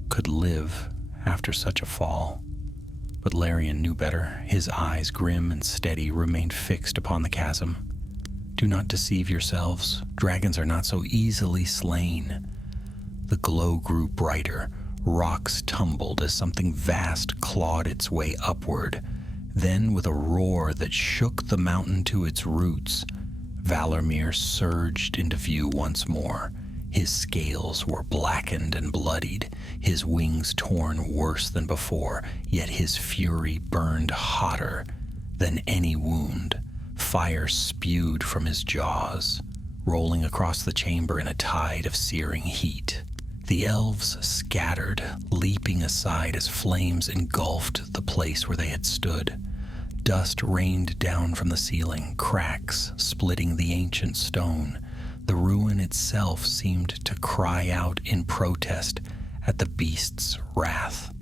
could live after such a fall." But Larian knew better. His eyes, grim and steady, remained fixed upon the chasm. "Do not deceive yourselves. Dragons are not so easily slain." The glow grew brighter. Rocks tumbled as something vast clawed its way upward. Then, with a roar that shook the mountain to its roots, Valarmir surged into view once more. His scales were blackened and bloodied, his wings torn worse than before, yet his fury burned hotter than any wound. Fire spewed from his jaws, rolling across the chamber in a tide of searing heat. The elves scattered, leaping aside as flames engulfed the place where they had stood. Dust rained down from the ceiling, cracks splitting the ancient stone. The ruin itself seemed to cry out in protest at the beast's wrath.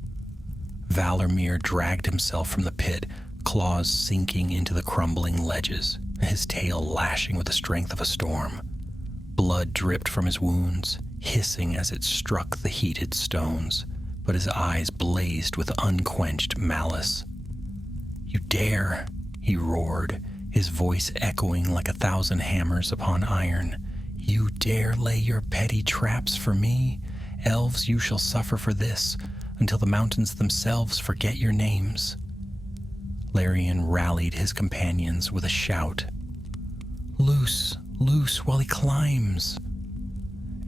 Valarmir dragged himself from the pit, claws sinking into the crumbling ledges, his tail lashing with the strength of a storm. Blood dripped from his wounds, hissing as it struck the heated stones, but his eyes blazed with unquenched malice. "You dare!" he roared, his voice echoing like 1,000 hammers upon iron. "You dare lay your petty traps for me? Elves, you shall suffer for this, until the mountains themselves forget your names." Larian rallied his companions with a shout. "Loose, loose while he climbs!"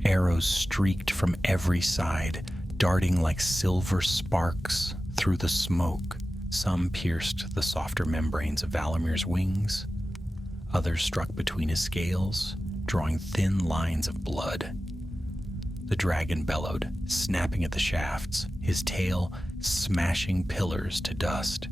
Arrows streaked from every side, darting like silver sparks through the smoke. Some pierced the softer membranes of Valamir's wings. Others struck between his scales, drawing thin lines of blood. The the dragon bellowed, snapping at the shafts, his tail smashing pillars to dust.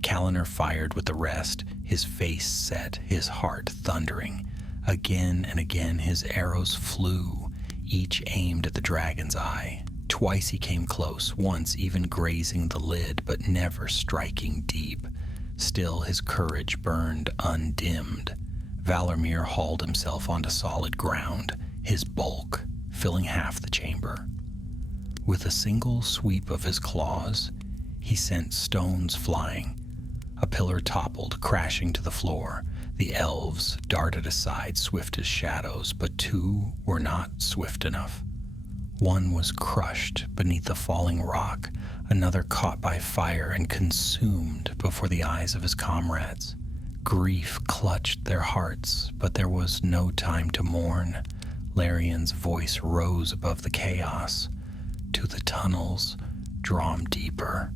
Kallenor fired with the rest, his face set, his heart thundering. Again and again his arrows flew, each aimed at the dragon's eye. Twice he came close, once even grazing the lid, but never striking deep. Still his courage burned undimmed. Valarmir hauled himself onto solid ground, his bulk filling half the chamber. With a single sweep of his claws, he sent stones flying. A pillar toppled, crashing to the floor. The elves darted aside, swift as shadows, but two were not swift enough. One was crushed beneath the falling rock, another caught by fire and consumed before the eyes of his comrades. Grief clutched their hearts, but there was no time to mourn. Larian's voice rose above the chaos. To the tunnels, drawn deeper.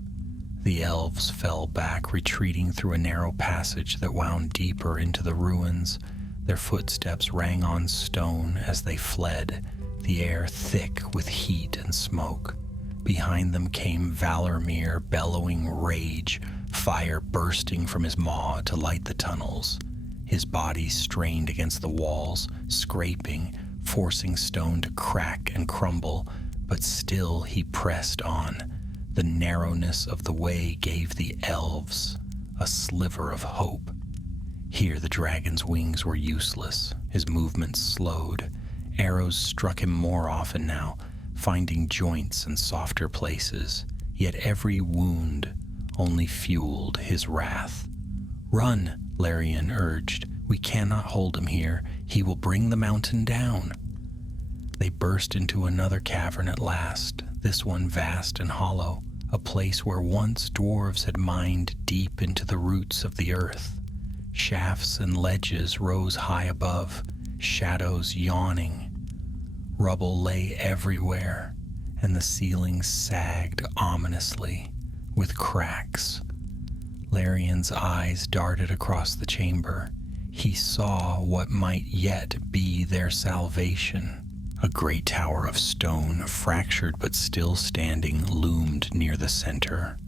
The elves fell back, retreating through a narrow passage that wound deeper into the ruins. Their footsteps rang on stone as they fled, the air thick with heat and smoke. Behind them came Valarmir, bellowing rage, fire bursting from his maw to light the tunnels. His body strained against the walls, scraping, forcing stone to crack and crumble, but still he pressed on. The narrowness of the way gave the elves a sliver of hope. Here the dragon's wings were useless, his movements slowed. Arrows struck him more often now, finding joints and softer places, yet every wound only fueled his wrath. "Run," Larian urged. "We cannot hold him here. He will bring the mountain down." They burst into another cavern at last, this one vast and hollow, a place where once dwarves had mined deep into the roots of the earth. Shafts and ledges rose high above, shadows yawning. Rubble lay everywhere, and the ceiling sagged ominously, with cracks. Larian's eyes darted across the chamber. He saw what might yet be their salvation. A great tower of stone, fractured but still standing, loomed near the center.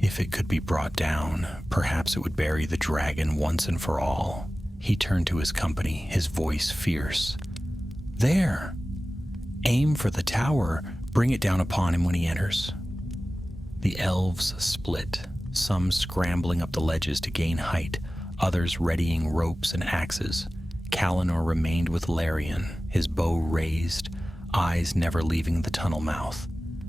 If it could be brought down, perhaps it would bury the dragon once and for all. He turned to his company, his voice fierce. "There! Aim for the tower. Bring it down upon him when he enters." The elves split, some scrambling up the ledges to gain height, others readying ropes and axes. Kallenor remained with Larian, his bow raised, eyes never leaving the tunnel mouth.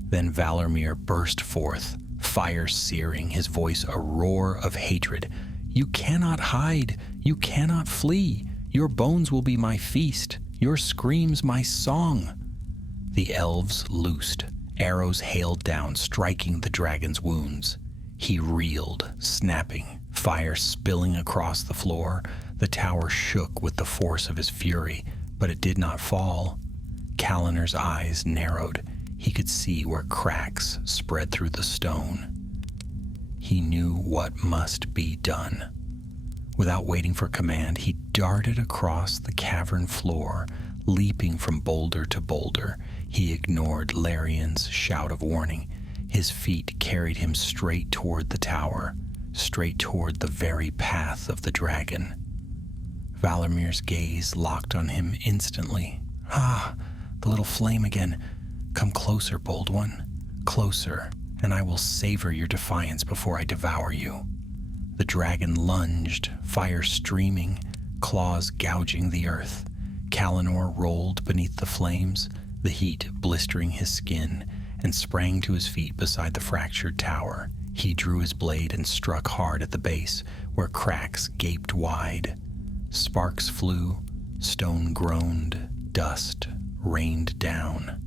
Then Valarmir burst forth, fire searing, his voice a roar of hatred. "You cannot hide, you cannot flee. Your bones will be my feast, your screams my song." The elves loosed, arrows hailed down, striking the dragon's wounds. He reeled, snapping, fire spilling across the floor. The tower shook with the force of his fury, but it did not fall. Kallenor's eyes narrowed. He could see where cracks spread through the stone. He knew what must be done. Without waiting for command, he darted across the cavern floor, leaping from boulder to boulder. He ignored Larian's shout of warning. His feet carried him straight toward the tower, straight toward the very path of the dragon. Valarmir's gaze locked on him instantly. "Ah, the little flame again. Come closer, bold one. Closer, and I will savor your defiance before I devour you." The dragon lunged, fire streaming, claws gouging the earth. Kallenor rolled beneath the flames, the heat blistering his skin, and sprang to his feet beside the fractured tower. He drew his blade and struck hard at the base, where cracks gaped wide. Sparks flew, stone groaned, dust rained down.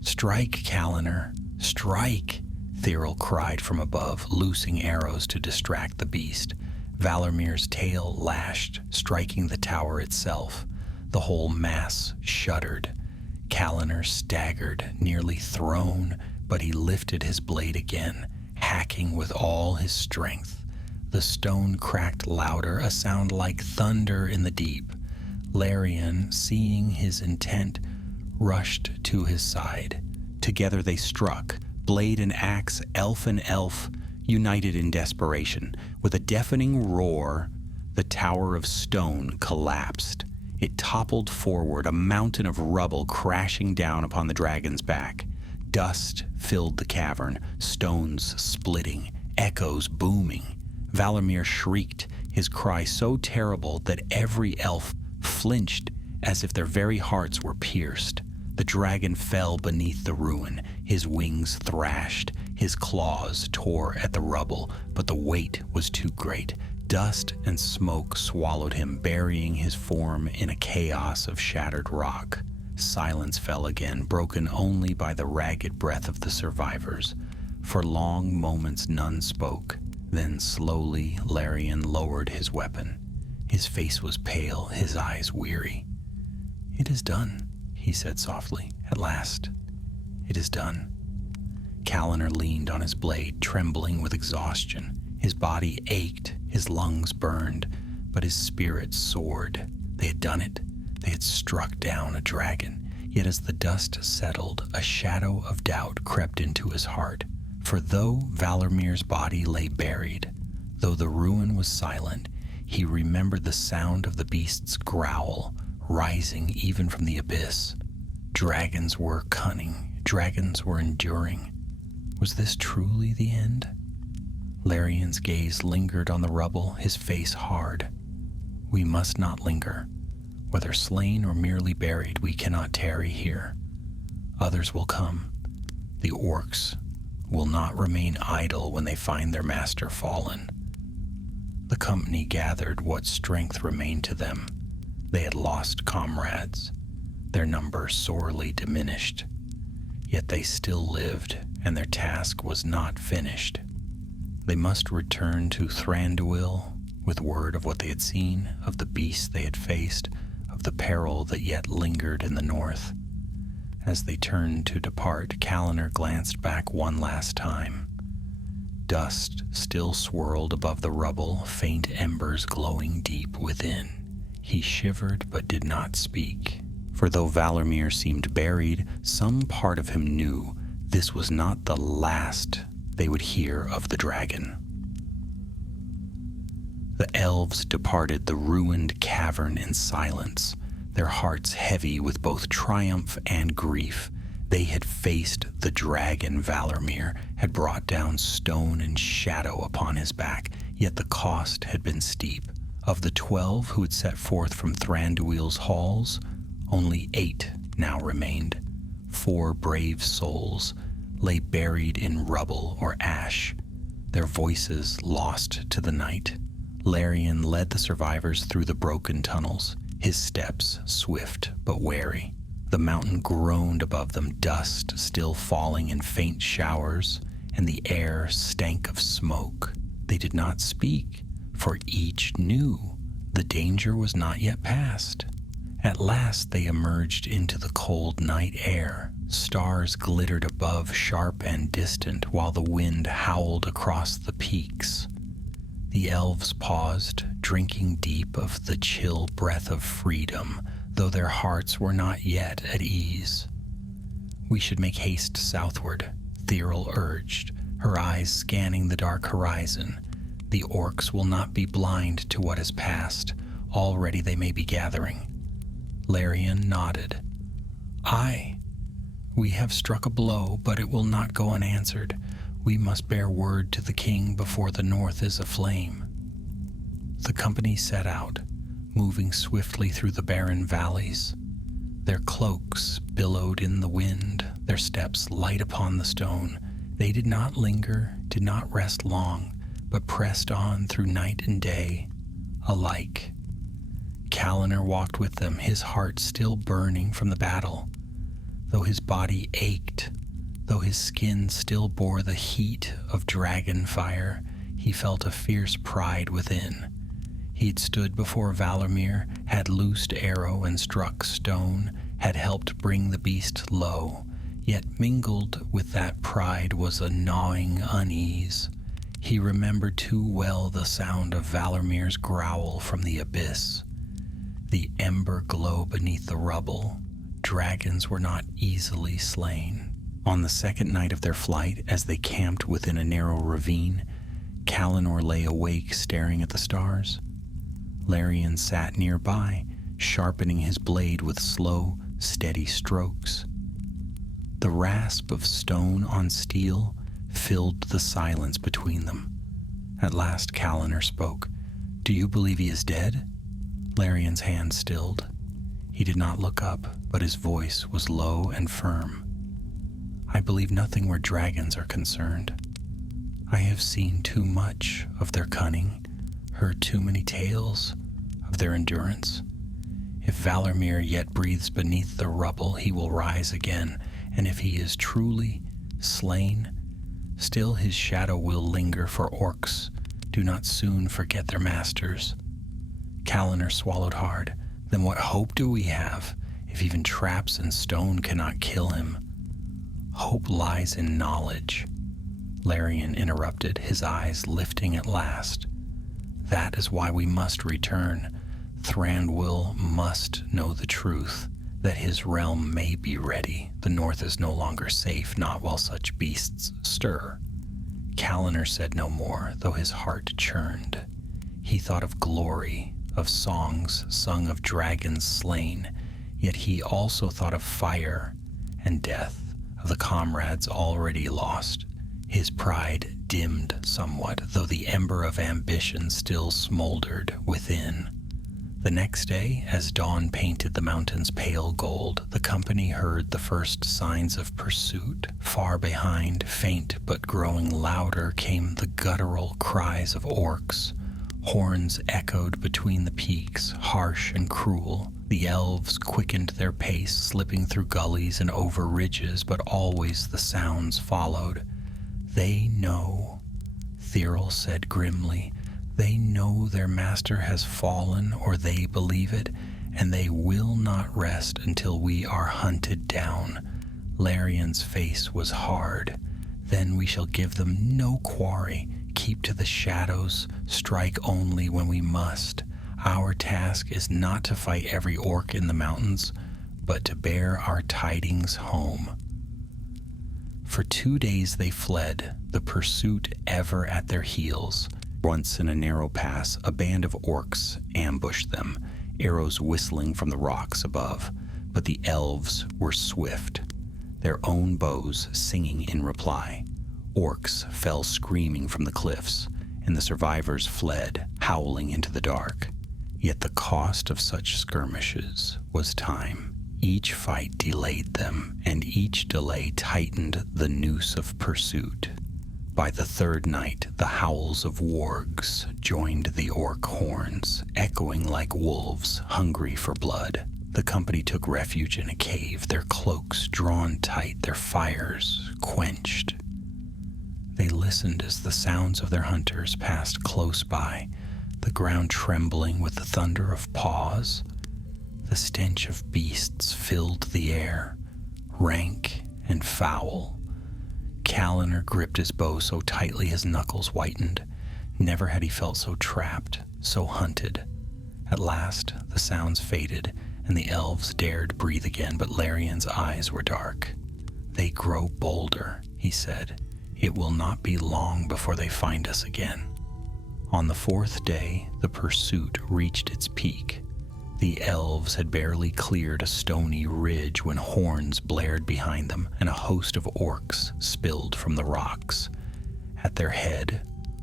"Strike, Kallenor, strike!" Thyril cried from above, loosing arrows to distract the beast. Valarmir's tail lashed, striking the tower itself. The whole mass shuddered. Kallenor staggered, nearly thrown, but he lifted his blade again, hacking with all his strength. The stone cracked louder, a sound like thunder in the deep. Larian, seeing his intent, rushed to his side. Together they struck, blade and axe, elf and elf, united in desperation. With a deafening roar, the tower of stone collapsed. It toppled forward, a mountain of rubble crashing down upon the dragon's back. Dust filled the cavern, stones splitting, echoes booming. Valarmir shrieked, his cry so terrible that every elf flinched as if their very hearts were pierced. The dragon fell beneath the ruin, his wings thrashed, his claws tore at the rubble, but the weight was too great. Dust and smoke swallowed him, burying his form in a chaos of shattered rock. Silence fell again, broken only by the ragged breath of the survivors. For long moments none spoke. Then slowly Larian lowered his weapon. His face was pale, his eyes weary. "It is done," he said softly. "At last, it is done." Calliner leaned on his blade, trembling with exhaustion. His body ached, his lungs burned, but his spirit soared. They had done it. They had struck down a dragon. Yet as the dust settled, a shadow of doubt crept into his heart. For though Valarmir's body lay buried, though the ruin was silent, he remembered the sound of the beast's growl, rising even from the abyss. Dragons were cunning. Dragons were enduring. Was this truly the end? Larian's gaze lingered on the rubble, his face hard. "We must not linger. Whether slain or merely buried, we cannot tarry here. Others will come. The orcs will not remain idle when they find their master fallen." The company gathered what strength remained to them. They had lost comrades, their number sorely diminished. Yet they still lived, and their task was not finished. They must return to Thranduil with word of what they had seen, of the beasts they had faced, of the peril that yet lingered in the north. As they turned to depart, Calliner glanced back one last time. Dust still swirled above the rubble, faint embers glowing deep within. He shivered but did not speak, for though Valarmir seemed buried, some part of him knew this was not the last they would hear of the dragon. The elves departed the ruined cavern in silence, their hearts heavy with both triumph and grief. They had faced the dragon Valarmir had brought down stone and shadow upon his back, yet the cost had been steep. Of the 12 who had set forth from Thranduil's halls, only 8 now remained. 4 brave souls lay buried in rubble or ash, their voices lost to the night. Larian led the survivors through the broken tunnels, his steps swift but wary. The mountain groaned above them, dust still falling in faint showers, and the air stank of smoke. They did not speak, for each knew the danger was not yet past. At last they emerged into the cold night air. Stars glittered above, sharp and distant, while the wind howled across the peaks. The elves paused, drinking deep of the chill breath of freedom, though their hearts were not yet at ease. "We should make haste southward," Thyril urged, her eyes scanning the dark horizon. "The orcs will not be blind to what has passed. Already they may be gathering." Larian nodded. "Aye. We have struck a blow, but it will not go unanswered. We must bear word to the king before the north is aflame." The company set out, moving swiftly through the barren valleys. Their cloaks billowed in the wind, their steps light upon the stone. They did not linger, did not rest long, but pressed on through night and day, alike. Calliner walked with them, his heart still burning from the battle. Though his body ached, though his skin still bore the heat of dragon fire, he felt a fierce pride within. He had stood before Valarmir, had loosed arrow and struck stone, had helped bring the beast low. Yet mingled with that pride was a gnawing unease. He remembered too well the sound of Valarmir's growl from the abyss. The ember glow beneath the rubble, dragons were not easily slain. On the second night of their flight, as they camped within a narrow ravine, Kalinor lay awake staring at the stars. Larian sat nearby, sharpening his blade with slow, steady strokes. The rasp of stone on steel filled the silence between them. At last Kalinor spoke. "Do you believe he is dead?" Larian's hand stilled. He did not look up, but his voice was low and firm. "I believe nothing where dragons are concerned. I have seen too much of their cunning, heard too many tales of their endurance. If Valarmir yet breathes beneath the rubble, he will rise again, and if he is truly slain, still his shadow will linger, for orcs do not soon forget their masters." Kalinor swallowed hard. "Then what hope do we have, if even traps and stone cannot kill him?" "Hope lies in knowledge," Larian interrupted, his eyes lifting at last. "That is why we must return. Thranduil must know the truth, that his realm may be ready. The north is no longer safe, not while such beasts stir." Kalinor said no more, though his heart churned. He thought of glory, of songs sung of dragons slain, yet he also thought of fire and death, of the comrades already lost. His pride dimmed somewhat, though the ember of ambition still smoldered within. The next day, as dawn painted the mountains pale gold, the company heard the first signs of pursuit. Far behind, faint but growing louder, came the guttural cries of orcs. Horns echoed between the peaks, harsh and cruel. The elves quickened their pace, slipping through gullies and over ridges, but always the sounds followed. "They know," Thiril said grimly. "They know their master has fallen, or they believe it, and they will not rest until we are hunted down." Larian's face was hard. "Then we shall give them no quarry, keep to the shadows, strike only when we must. Our task is not to fight every orc in the mountains, but to bear our tidings home." For 2 days they fled, the pursuit ever at their heels. Once in a narrow pass, a band of orcs ambushed them, arrows whistling from the rocks above. But the elves were swift, their own bows singing in reply. Orcs fell screaming from the cliffs, and the survivors fled, howling into the dark. Yet the cost of such skirmishes was time. Each fight delayed them, and each delay tightened the noose of pursuit. By the third night, the howls of wargs joined the orc horns, echoing like wolves hungry for blood. The company took refuge in a cave, their cloaks drawn tight, their fires quenched. They listened as the sounds of their hunters passed close by, the ground trembling with the thunder of paws. The stench of beasts filled the air, rank and foul. Kalinor gripped his bow so tightly his knuckles whitened. Never had he felt so trapped, so hunted. At last, the sounds faded, and the elves dared breathe again, but Larian's eyes were dark. "They grow bolder," he said. "It will not be long before they find us again." On the 4th day, the pursuit reached its peak. The elves had barely cleared a stony ridge when horns blared behind them, and a host of orcs spilled from the rocks. At their head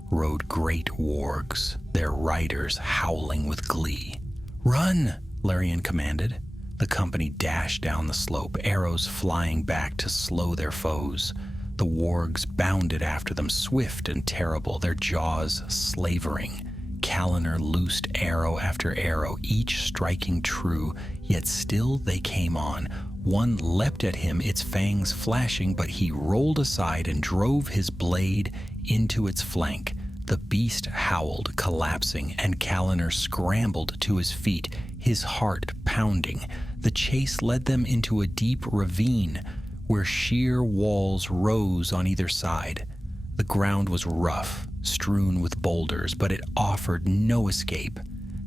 rode great wargs, their riders howling with glee. "Run!" Larian commanded. The company dashed down the slope, arrows flying back to slow their foes. The wargs bounded after them, swift and terrible, their jaws slavering. Kalinor loosed arrow after arrow, each striking true, yet still they came on. One leapt at him, its fangs flashing, but he rolled aside and drove his blade into its flank. The beast howled, collapsing, and Kalinor scrambled to his feet, his heart pounding. The chase led them into a deep ravine, where sheer walls rose on either side. The ground was rough, strewn with boulders, but it offered no escape.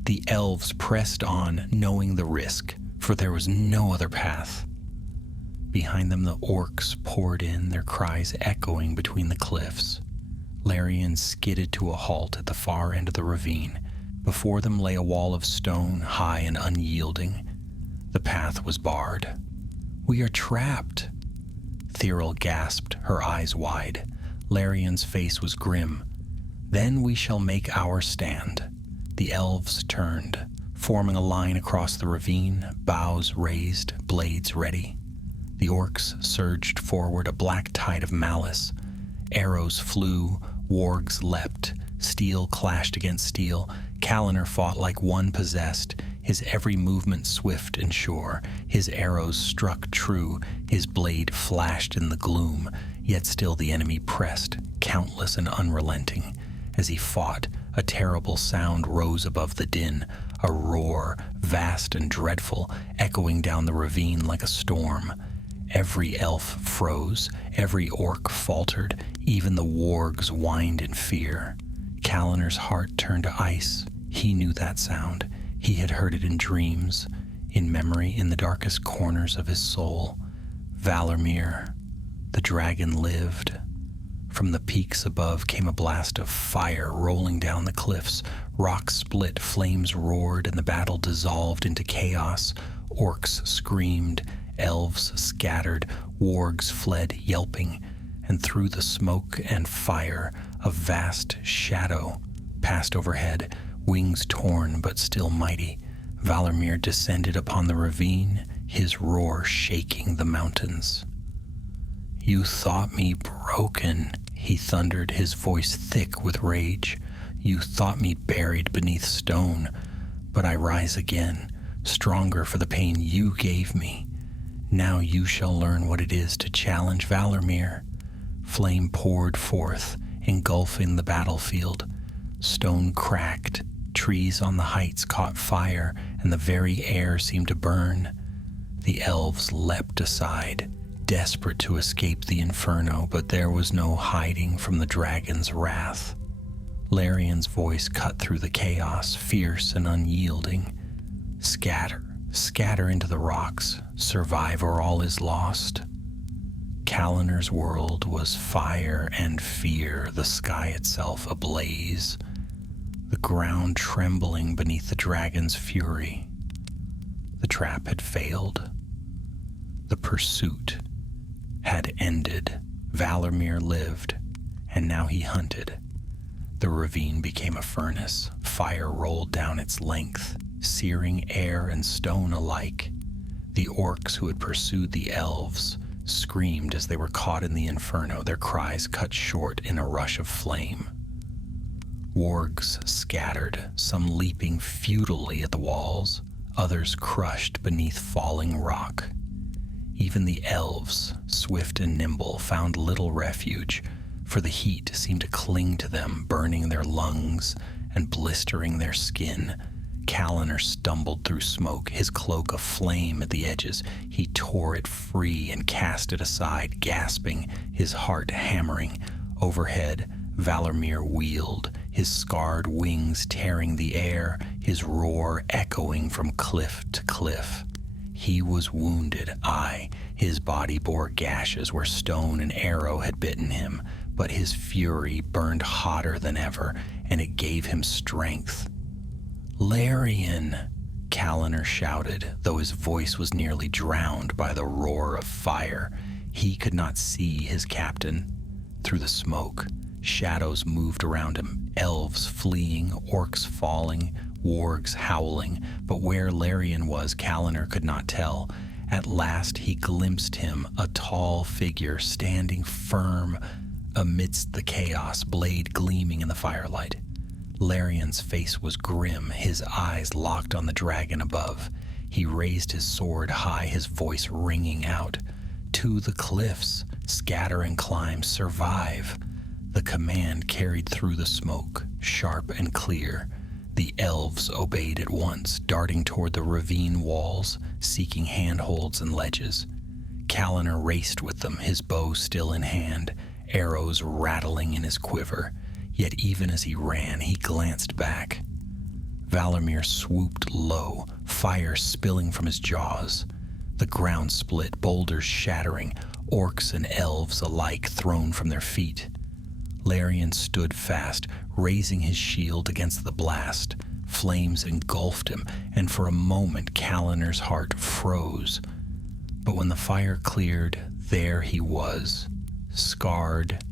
The elves pressed on, knowing the risk. for there was no other path. Behind them the orcs poured in, their cries echoing between the cliffs. Larian skidded to a halt at the far end of the ravine. Before them lay a wall of stone, high and unyielding. The path was barred. "We are trapped!" Thyril gasped, her eyes wide. Larian's face was grim. "Then we shall make our stand." The elves turned, forming a line across the ravine, bows raised, blades ready. The orcs surged forward, a black tide of malice. Arrows flew, wargs leapt, steel clashed against steel. Kaliner fought like one possessed, his every movement swift and sure. His arrows struck true, his blade flashed in the gloom, yet still the enemy pressed, countless and unrelenting. As he fought, a terrible sound rose above the din, a roar, vast and dreadful, echoing down the ravine like a storm. Every elf froze, every orc faltered, even the wargs whined in fear. Kaliner's heart turned to ice. He knew that sound. He had heard it in dreams, in memory, in the darkest corners of his soul. Valarmir, the dragon, lived. From the peaks above came a blast of fire rolling down the cliffs. Rocks split, flames roared, and the battle dissolved into chaos. Orcs screamed, elves scattered, wargs fled yelping, and through the smoke and fire a vast shadow passed overhead, wings torn but still mighty. Valarmir descended upon the ravine, his roar shaking the mountains. "You thought me broken," he thundered, his voice thick with rage. "You thought me buried beneath stone, but I rise again, stronger for the pain you gave me. Now you shall learn what it is to challenge Valarmir." Flame poured forth, engulfing the battlefield. Stone cracked, trees on the heights caught fire, and the very air seemed to burn. The elves leapt aside, desperate to escape the inferno, but there was no hiding from the dragon's wrath. Larian's voice cut through the chaos, fierce and unyielding. "Scatter, scatter into the rocks, survive or all is lost." Kaliner's world was fire and fear, the sky itself ablaze, the ground trembling beneath the dragon's fury. The trap had failed. The pursuit had ended. Valarmir lived, and now he hunted. The ravine became a furnace. Fire rolled down its length, searing air and stone alike. The orcs who had pursued the elves screamed as they were caught in the inferno, their cries cut short in a rush of flame. Wargs scattered, some leaping futilely at the walls, others crushed beneath falling rock. Even the elves, swift and nimble, found little refuge, for the heat seemed to cling to them, burning their lungs and blistering their skin. Kaliner stumbled through smoke, his cloak aflame at the edges. He tore it free and cast it aside, gasping, his heart hammering. Overhead, Valarmir wheeled, his scarred wings tearing the air, his roar echoing from cliff to cliff. He was wounded, aye, his body bore gashes where stone and arrow had bitten him, but his fury burned hotter than ever, and it gave him strength. "Larian!" Kaliner shouted, though his voice was nearly drowned by the roar of fire. He could not see his captain. Through the smoke, shadows moved around him, elves fleeing, orcs falling, wargs howling, but where Larian was, Kaliner could not tell. At last he glimpsed him, a tall figure standing firm amidst the chaos, blade gleaming in the firelight. Larian's face was grim, his eyes locked on the dragon above. He raised his sword high, his voice ringing out. "To the cliffs, scatter and climb, survive." The command carried through the smoke, sharp and clear. The elves obeyed at once, darting toward the ravine walls, seeking handholds and ledges. Kaliner raced with them, his bow still in hand, arrows rattling in his quiver. Yet even as he ran, he glanced back. Valarmir swooped low, fire spilling from his jaws. The ground split, boulders shattering, orcs and elves alike thrown from their feet. Larian stood fast, raising his shield against the blast. Flames engulfed him, and for a moment Calinor's heart froze. But when the fire cleared, there he was, scarred,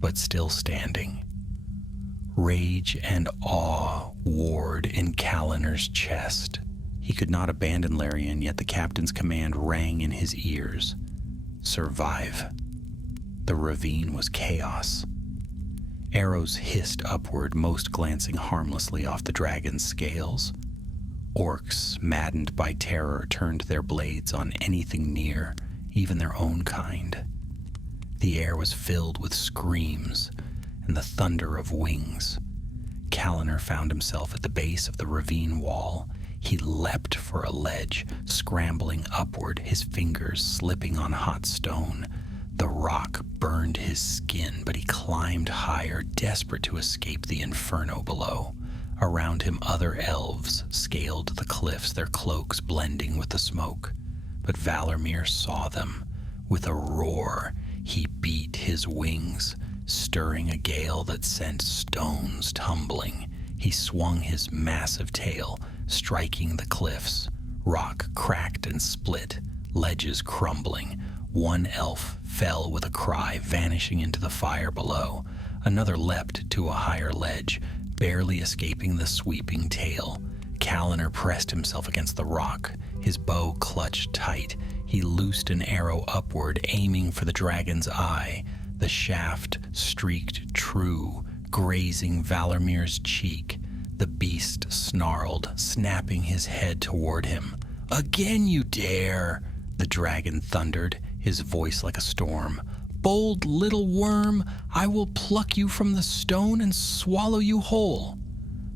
but still standing. Rage and awe warred in Calinor's chest. He could not abandon Larian, yet the captain's command rang in his ears. Survive. The ravine was chaos. Arrows hissed upward, most glancing harmlessly off the dragon's scales. Orcs, maddened by terror, turned their blades on anything near, even their own kind. The air was filled with screams and the thunder of wings. Calonor found himself at the base of the ravine wall. He leapt for a ledge, scrambling upward, his fingers slipping on hot stone. The rock burned his skin, but he climbed higher, desperate to escape the inferno below. Around him other elves scaled the cliffs, their cloaks blending with the smoke. But Valarmir saw them. With a roar, he beat his wings, stirring a gale that sent stones tumbling. He swung his massive tail, striking the cliffs. Rock cracked and split, ledges crumbling. One elf fell with a cry, vanishing into the fire below. Another leapt to a higher ledge, barely escaping the sweeping tail. Calonor pressed himself against the rock, his bow clutched tight. He loosed an arrow upward, aiming for the dragon's eye. The shaft streaked true, grazing Valarmir's cheek. The beast snarled, snapping his head toward him. "Again you dare!" the dragon thundered, his voice like a storm. "Bold little worm, I will pluck you from the stone and swallow you whole."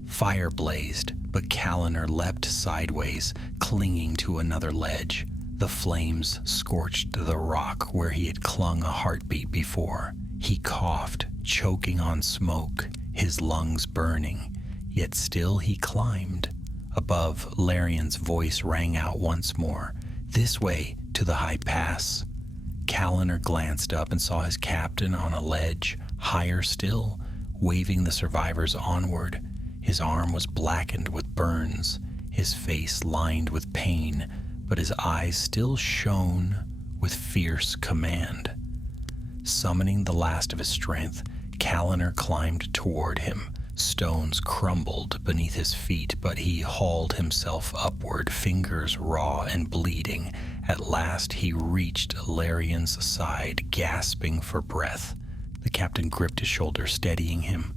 Fire blazed, but Calonor leapt sideways, clinging to another ledge. The flames scorched the rock where he had clung a heartbeat before. He coughed, choking on smoke, his lungs burning. Yet still he climbed. Above, Larian's voice rang out once more. "This way, to the high pass." Calonor glanced up and saw his captain on a ledge, higher still, waving the survivors onward. His arm was blackened with burns, his face lined with pain, but his eyes still shone with fierce command. Summoning the last of his strength, Calonor climbed toward him. Stones crumbled beneath his feet, but he hauled himself upward, fingers raw and bleeding. At last he reached Larian's side, gasping for breath. The captain gripped his shoulder, steadying him.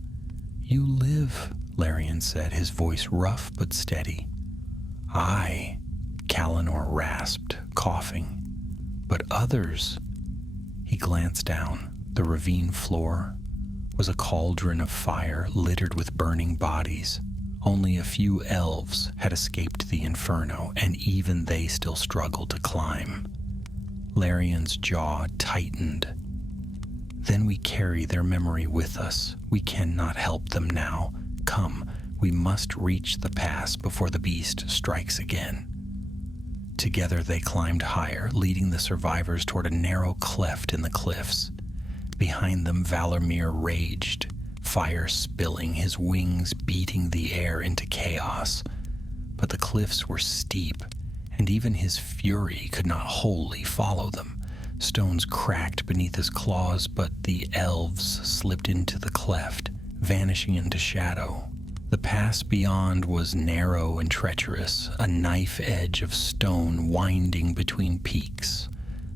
"You live," Larian said, his voice rough but steady. "Aye," Calonor rasped, coughing. "But others..." He glanced down. The ravine floor was a cauldron of fire littered with burning bodies. Only a few elves had escaped the inferno, and even they still struggled to climb. Larian's jaw tightened. "Then we carry their memory with us. We cannot help them now. Come, we must reach the pass before the beast strikes again." Together they climbed higher, leading the survivors toward a narrow cleft in the cliffs. Behind them, Valarmir raged, fire spilling, his wings beating the air into chaos. But the cliffs were steep, and even his fury could not wholly follow them. Stones cracked beneath his claws, but the elves slipped into the cleft, vanishing into shadow. The pass beyond was narrow and treacherous, a knife edge of stone winding between peaks.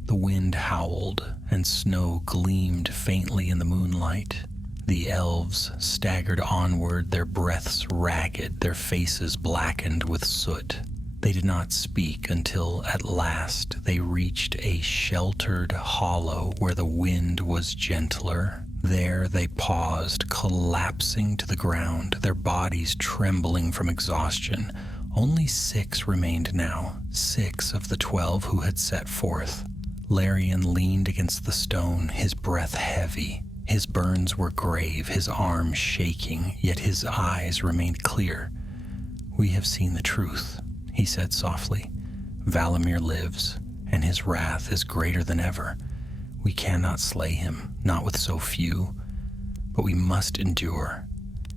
The wind howled, and snow gleamed faintly in the moonlight. The elves staggered onward, their breaths ragged, their faces blackened with soot. They did not speak until, at last, they reached a sheltered hollow where the wind was gentler. There they paused, collapsing to the ground, their bodies trembling from exhaustion. Only 6 remained now, 6 of the 12 who had set forth. Larian leaned against the stone, his breath heavy. His burns were grave, his arms shaking, yet his eyes remained clear. "We have seen the truth," he said softly. "Valamir lives, and his wrath is greater than ever. We cannot slay him, not with so few, but we must endure,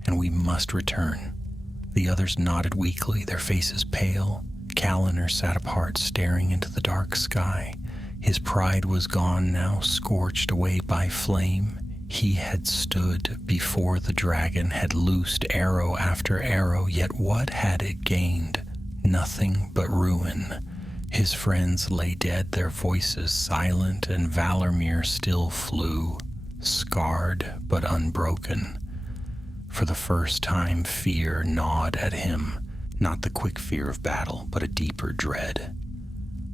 and we must return." The others nodded weakly, their faces pale. Calaner sat apart, staring into the dark sky. His pride was gone now, scorched away by flame. He had stood before the dragon, had loosed arrow after arrow, yet what had it gained? Nothing but ruin. His friends lay dead, their voices silent, and Valarmir still flew, scarred but unbroken. For the first time, fear gnawed at him, not the quick fear of battle, but a deeper dread.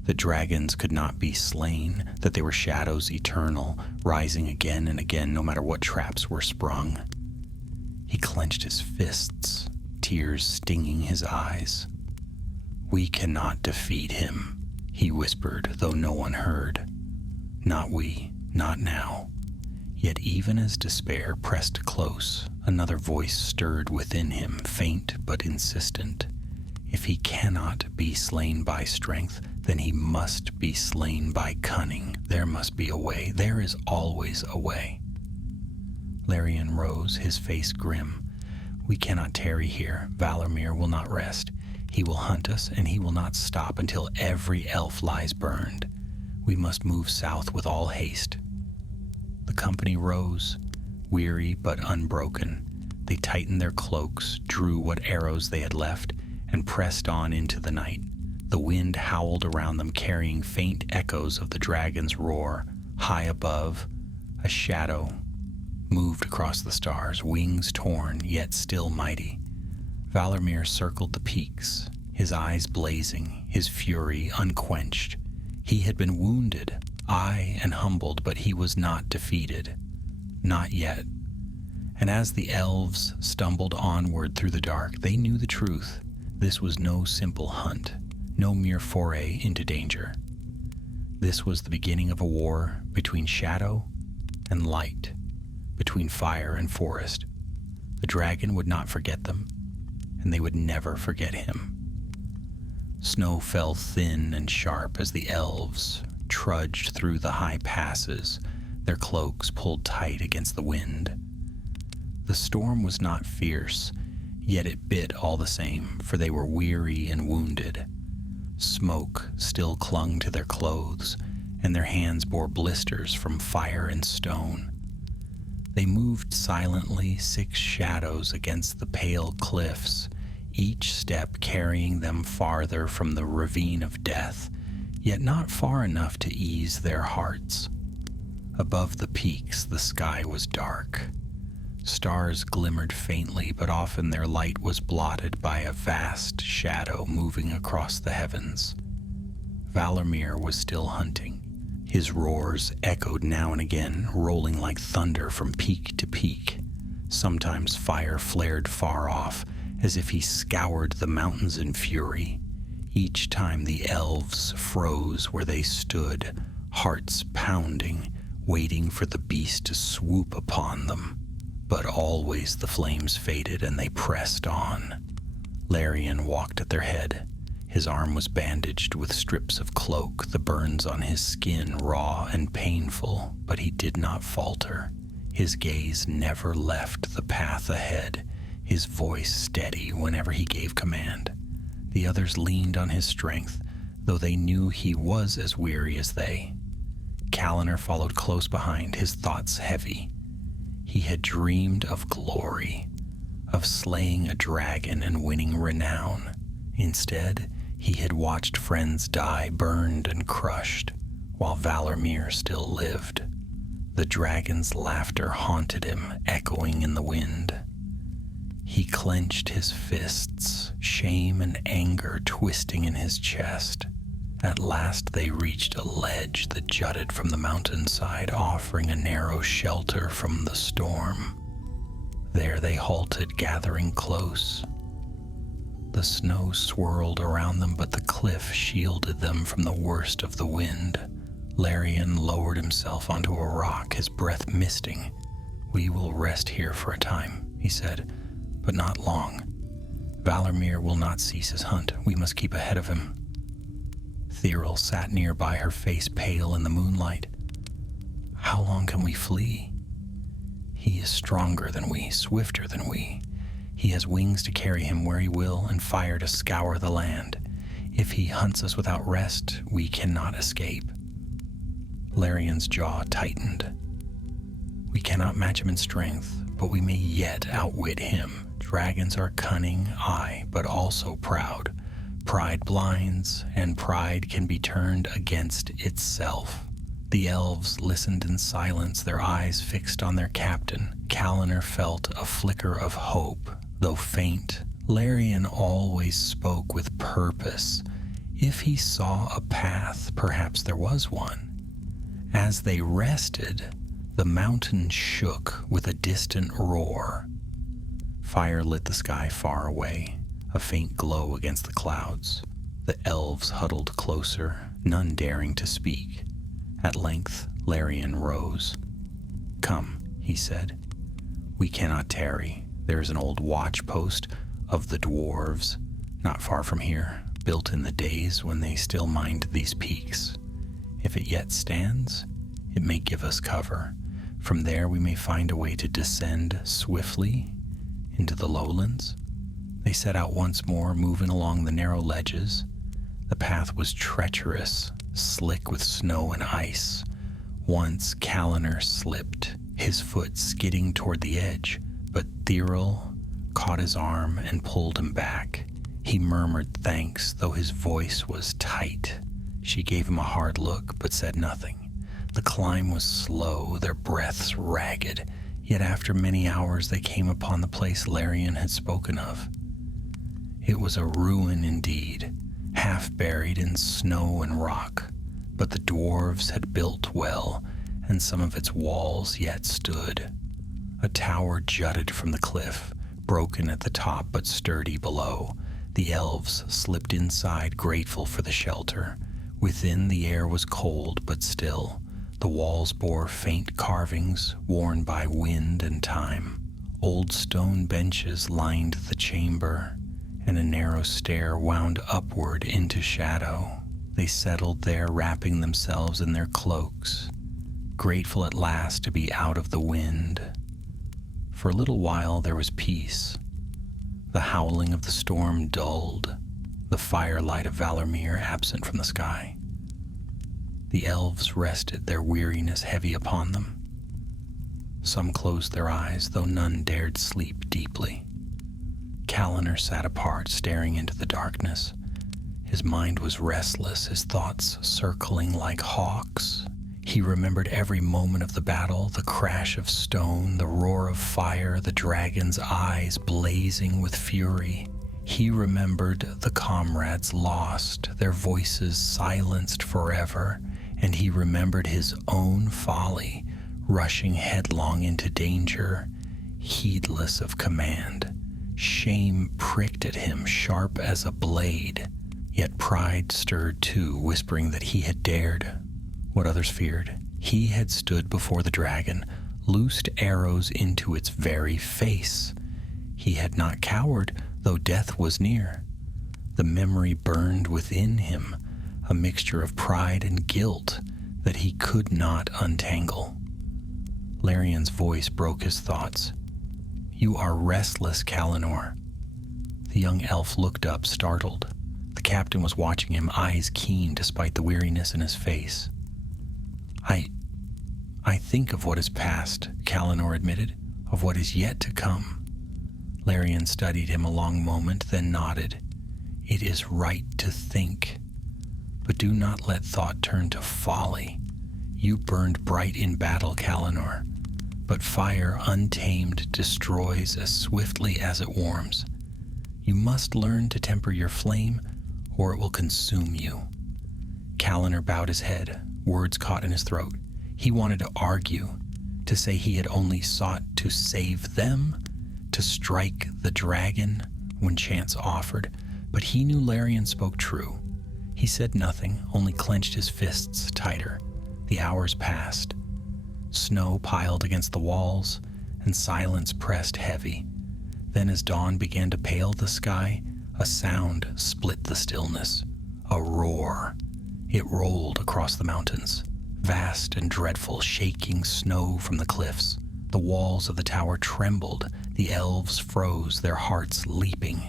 That dragons could not be slain, that they were shadows eternal, rising again and again no matter what traps were sprung. He clenched his fists, tears stinging his eyes. "We cannot defeat him," he whispered, though no one heard. "Not we, not now." Yet even as despair pressed close, another voice stirred within him, faint but insistent. If he cannot be slain by strength, then he must be slain by cunning. There must be a way. There is always a way. Larian rose, his face grim. "We cannot tarry here. Valarmir will not rest. He will hunt us, and he will not stop until every elf lies burned. We must move south with all haste." The company rose, weary but unbroken. They tightened their cloaks, drew what arrows they had left, and pressed on into the night. The wind howled around them, carrying faint echoes of the dragon's roar. High above, a shadow moved across the stars, wings torn, yet still mighty. Valarmir circled the peaks, his eyes blazing, his fury unquenched. He had been wounded, aye, and humbled, but he was not defeated. Not yet. And as the elves stumbled onward through the dark, they knew the truth. This was no simple hunt, no mere foray into danger. This was the beginning of a war between shadow and light, between fire and forest. The dragon would not forget them, and they would never forget him. Snow fell thin and sharp as the elves trudged through the high passes, their cloaks pulled tight against the wind. The storm was not fierce, yet it bit all the same, for they were weary and wounded. Smoke still clung to their clothes, and their hands bore blisters from fire and stone. They moved silently, 6 shadows against the pale cliffs, each step carrying them farther from the ravine of death, yet not far enough to ease their hearts. Above the peaks, the sky was dark. Stars glimmered faintly, but often their light was blotted by a vast shadow moving across the heavens. Valarmir was still hunting. His roars echoed now and again, rolling like thunder from peak to peak. Sometimes fire flared far off, as if he scoured the mountains in fury. Each time the elves froze where they stood, hearts pounding, waiting for the beast to swoop upon them. But always the flames faded and they pressed on. Larian walked at their head. His arm was bandaged with strips of cloak, the burns on his skin raw and painful, but he did not falter. His gaze never left the path ahead, his voice steady whenever he gave command. The others leaned on his strength, though they knew he was as weary as they. Calaner followed close behind, his thoughts heavy. He had dreamed of glory, of slaying a dragon and winning renown. Instead, he had watched friends die, burned and crushed, while Valarmir still lived. The dragon's laughter haunted him, echoing in the wind. He clenched his fists, shame and anger twisting in his chest. At last they reached a ledge that jutted from the mountainside, offering a narrow shelter from the storm. There they halted, gathering close. The snow swirled around them, but the cliff shielded them from the worst of the wind. Larian lowered himself onto a rock, his breath misting. "We will rest here for a time," he said, "but not long." Valarmir will not cease his hunt. We must keep ahead of him. Thyril sat nearby, her face pale in the moonlight. How long can we flee? He is stronger than we, swifter than we. He has wings to carry him where he will and fire to scour the land. If he hunts us without rest, we cannot escape. Larian's jaw tightened. We cannot match him in strength, but we may yet outwit him. Dragons are cunning, aye, but also proud. Pride blinds, and pride can be turned against itself. The elves listened in silence, their eyes fixed on their captain. Kallanr felt a flicker of hope, though faint. Larian always spoke with purpose. If he saw a path, perhaps there was one. As they rested, the mountain shook with a distant roar. Fire lit the sky far away, a faint glow against the clouds. The elves huddled closer, none daring to speak. At length, Larian rose. "Come," he said. "We cannot tarry. There is an old watch post of the dwarves, not far from here, built in the days when they still mined these peaks. If it yet stands, it may give us cover. From there we may find a way to descend swiftly into the lowlands." They set out once more, moving along the narrow ledges. The path was treacherous, slick with snow and ice. Once Kallanr slipped, his foot skidding toward the edge, but Thyril caught his arm and pulled him back. He murmured thanks, though his voice was tight. She gave him a hard look, but said nothing. The climb was slow, their breaths ragged, yet after many hours they came upon the place Larian had spoken of. It was a ruin indeed, half buried in snow and rock, but the dwarves had built well, and some of its walls yet stood. A tower jutted from the cliff, broken at the top but sturdy below. The elves slipped inside, grateful for the shelter. Within, the air was cold but still. The walls bore faint carvings worn by wind and time. Old stone benches lined the chamber, and a narrow stair wound upward into shadow. They settled there, wrapping themselves in their cloaks, grateful at last to be out of the wind. For a little while there was peace. The howling of the storm dulled, the firelight of Valarmir absent from the sky. The elves rested, their weariness heavy upon them. Some closed their eyes, though none dared sleep deeply. Kallanr sat apart, staring into the darkness. His mind was restless, his thoughts circling like hawks. He remembered every moment of the battle, the crash of stone, the roar of fire, the dragon's eyes blazing with fury. He remembered the comrades lost, their voices silenced forever, and he remembered his own folly, rushing headlong into danger, heedless of command. Shame pricked at him sharp as a blade, yet pride stirred too, whispering that he had dared what others feared. He had stood before the dragon, loosed arrows into its very face. He had not cowered, though death was near. The memory burned within him, a mixture of pride and guilt that he could not untangle. Larian's voice broke his thoughts. "You are restless, Kallanr." The young elf looked up, startled. The captain was watching him, eyes keen despite the weariness in his face. I think of what is past," Kallanr admitted, "of what is yet to come." Larian studied him a long moment, then nodded. "It is right to think, but do not let thought turn to folly. You burned bright in battle, Kallanr, but fire untamed destroys as swiftly as it warms. You must learn to temper your flame, or it will consume you." Kallanr bowed his head, words caught in his throat. He wanted to argue, to say he had only sought to save them, to strike the dragon when chance offered, but he knew Larian spoke true. He said nothing, only clenched his fists tighter. The hours passed. Snow piled against the walls, and silence pressed heavy. Then as dawn began to pale the sky, a sound split the stillness. A roar. It rolled across the mountains, vast and dreadful, shaking snow from the cliffs. The walls of the tower trembled. The elves froze, their hearts leaping.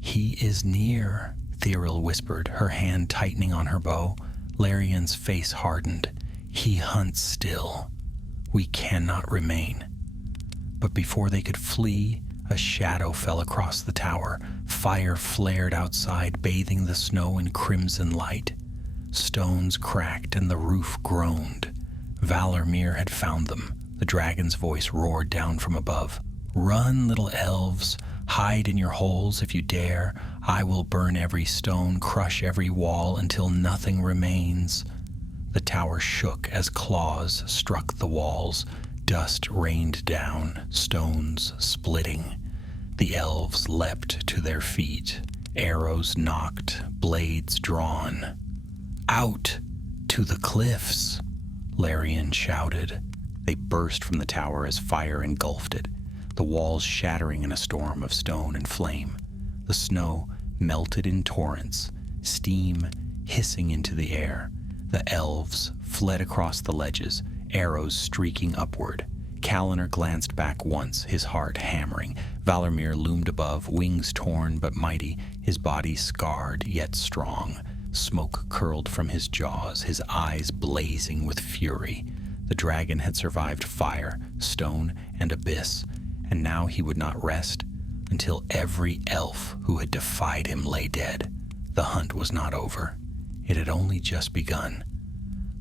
"He is near," Thiril whispered, her hand tightening on her bow. Larian's face hardened. "He hunts still. We cannot remain." But before they could flee, a shadow fell across the tower. Fire flared outside, bathing the snow in crimson light. Stones cracked and the roof groaned. Valarmir had found them. The dragon's voice roared down from above. "Run, little elves. Hide in your holes if you dare. I will burn every stone, crush every wall until nothing remains." The tower shook as claws struck the walls. Dust rained down, stones splitting. The elves leapt to their feet, arrows nocked, blades drawn. "Out! To the cliffs!" Larian shouted. They burst from the tower as fire engulfed it, the walls shattering in a storm of stone and flame. The snow melted in torrents, steam hissing into the air. The elves fled across the ledges, arrows streaking upward. Kaliner glanced back once, his heart hammering. Valarmir loomed above, wings torn but mighty, his body scarred yet strong. Smoke curled from his jaws, his eyes blazing with fury. The dragon had survived fire, stone, and abyss, and now he would not rest until every elf who had defied him lay dead. The hunt was not over. It had only just begun.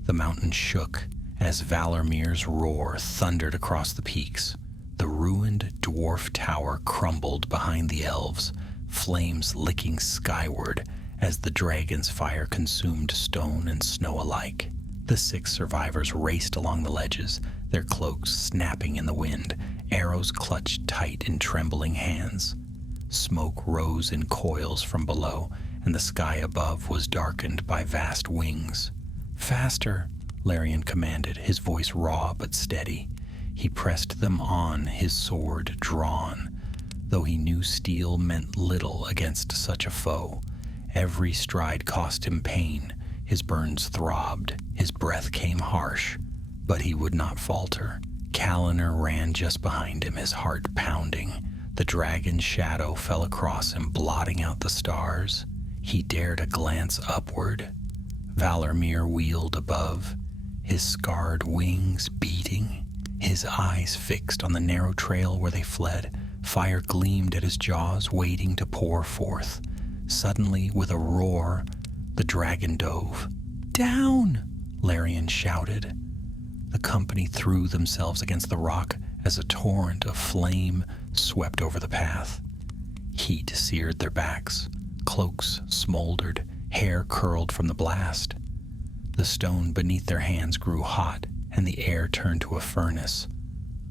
The mountain shook as Valarmir's roar thundered across the peaks. The ruined dwarf tower crumbled behind the elves, flames licking skyward as the dragon's fire consumed stone and snow alike. The 6 survivors raced along the ledges, their cloaks snapping in the wind, arrows clutched tight in trembling hands. Smoke rose in coils from below, and the sky above was darkened by vast wings. "Faster!" Larian commanded, his voice raw but steady. He pressed them on, his sword drawn. Though he knew steel meant little against such a foe, every stride cost him pain. His burns throbbed, his breath came harsh, but he would not falter. Kaliner ran just behind him, his heart pounding. The dragon's shadow fell across him, blotting out the stars. He dared a glance upward. Valarmir wheeled above, his scarred wings beating, his eyes fixed on the narrow trail where they fled. Fire gleamed at his jaws, waiting to pour forth. Suddenly, with a roar, the dragon dove. "Down!" Larian shouted. The company threw themselves against the rock as a torrent of flame swept over the path. Heat seared their backs, cloaks smoldered, hair curled from the blast. The stone beneath their hands grew hot, and the air turned to a furnace.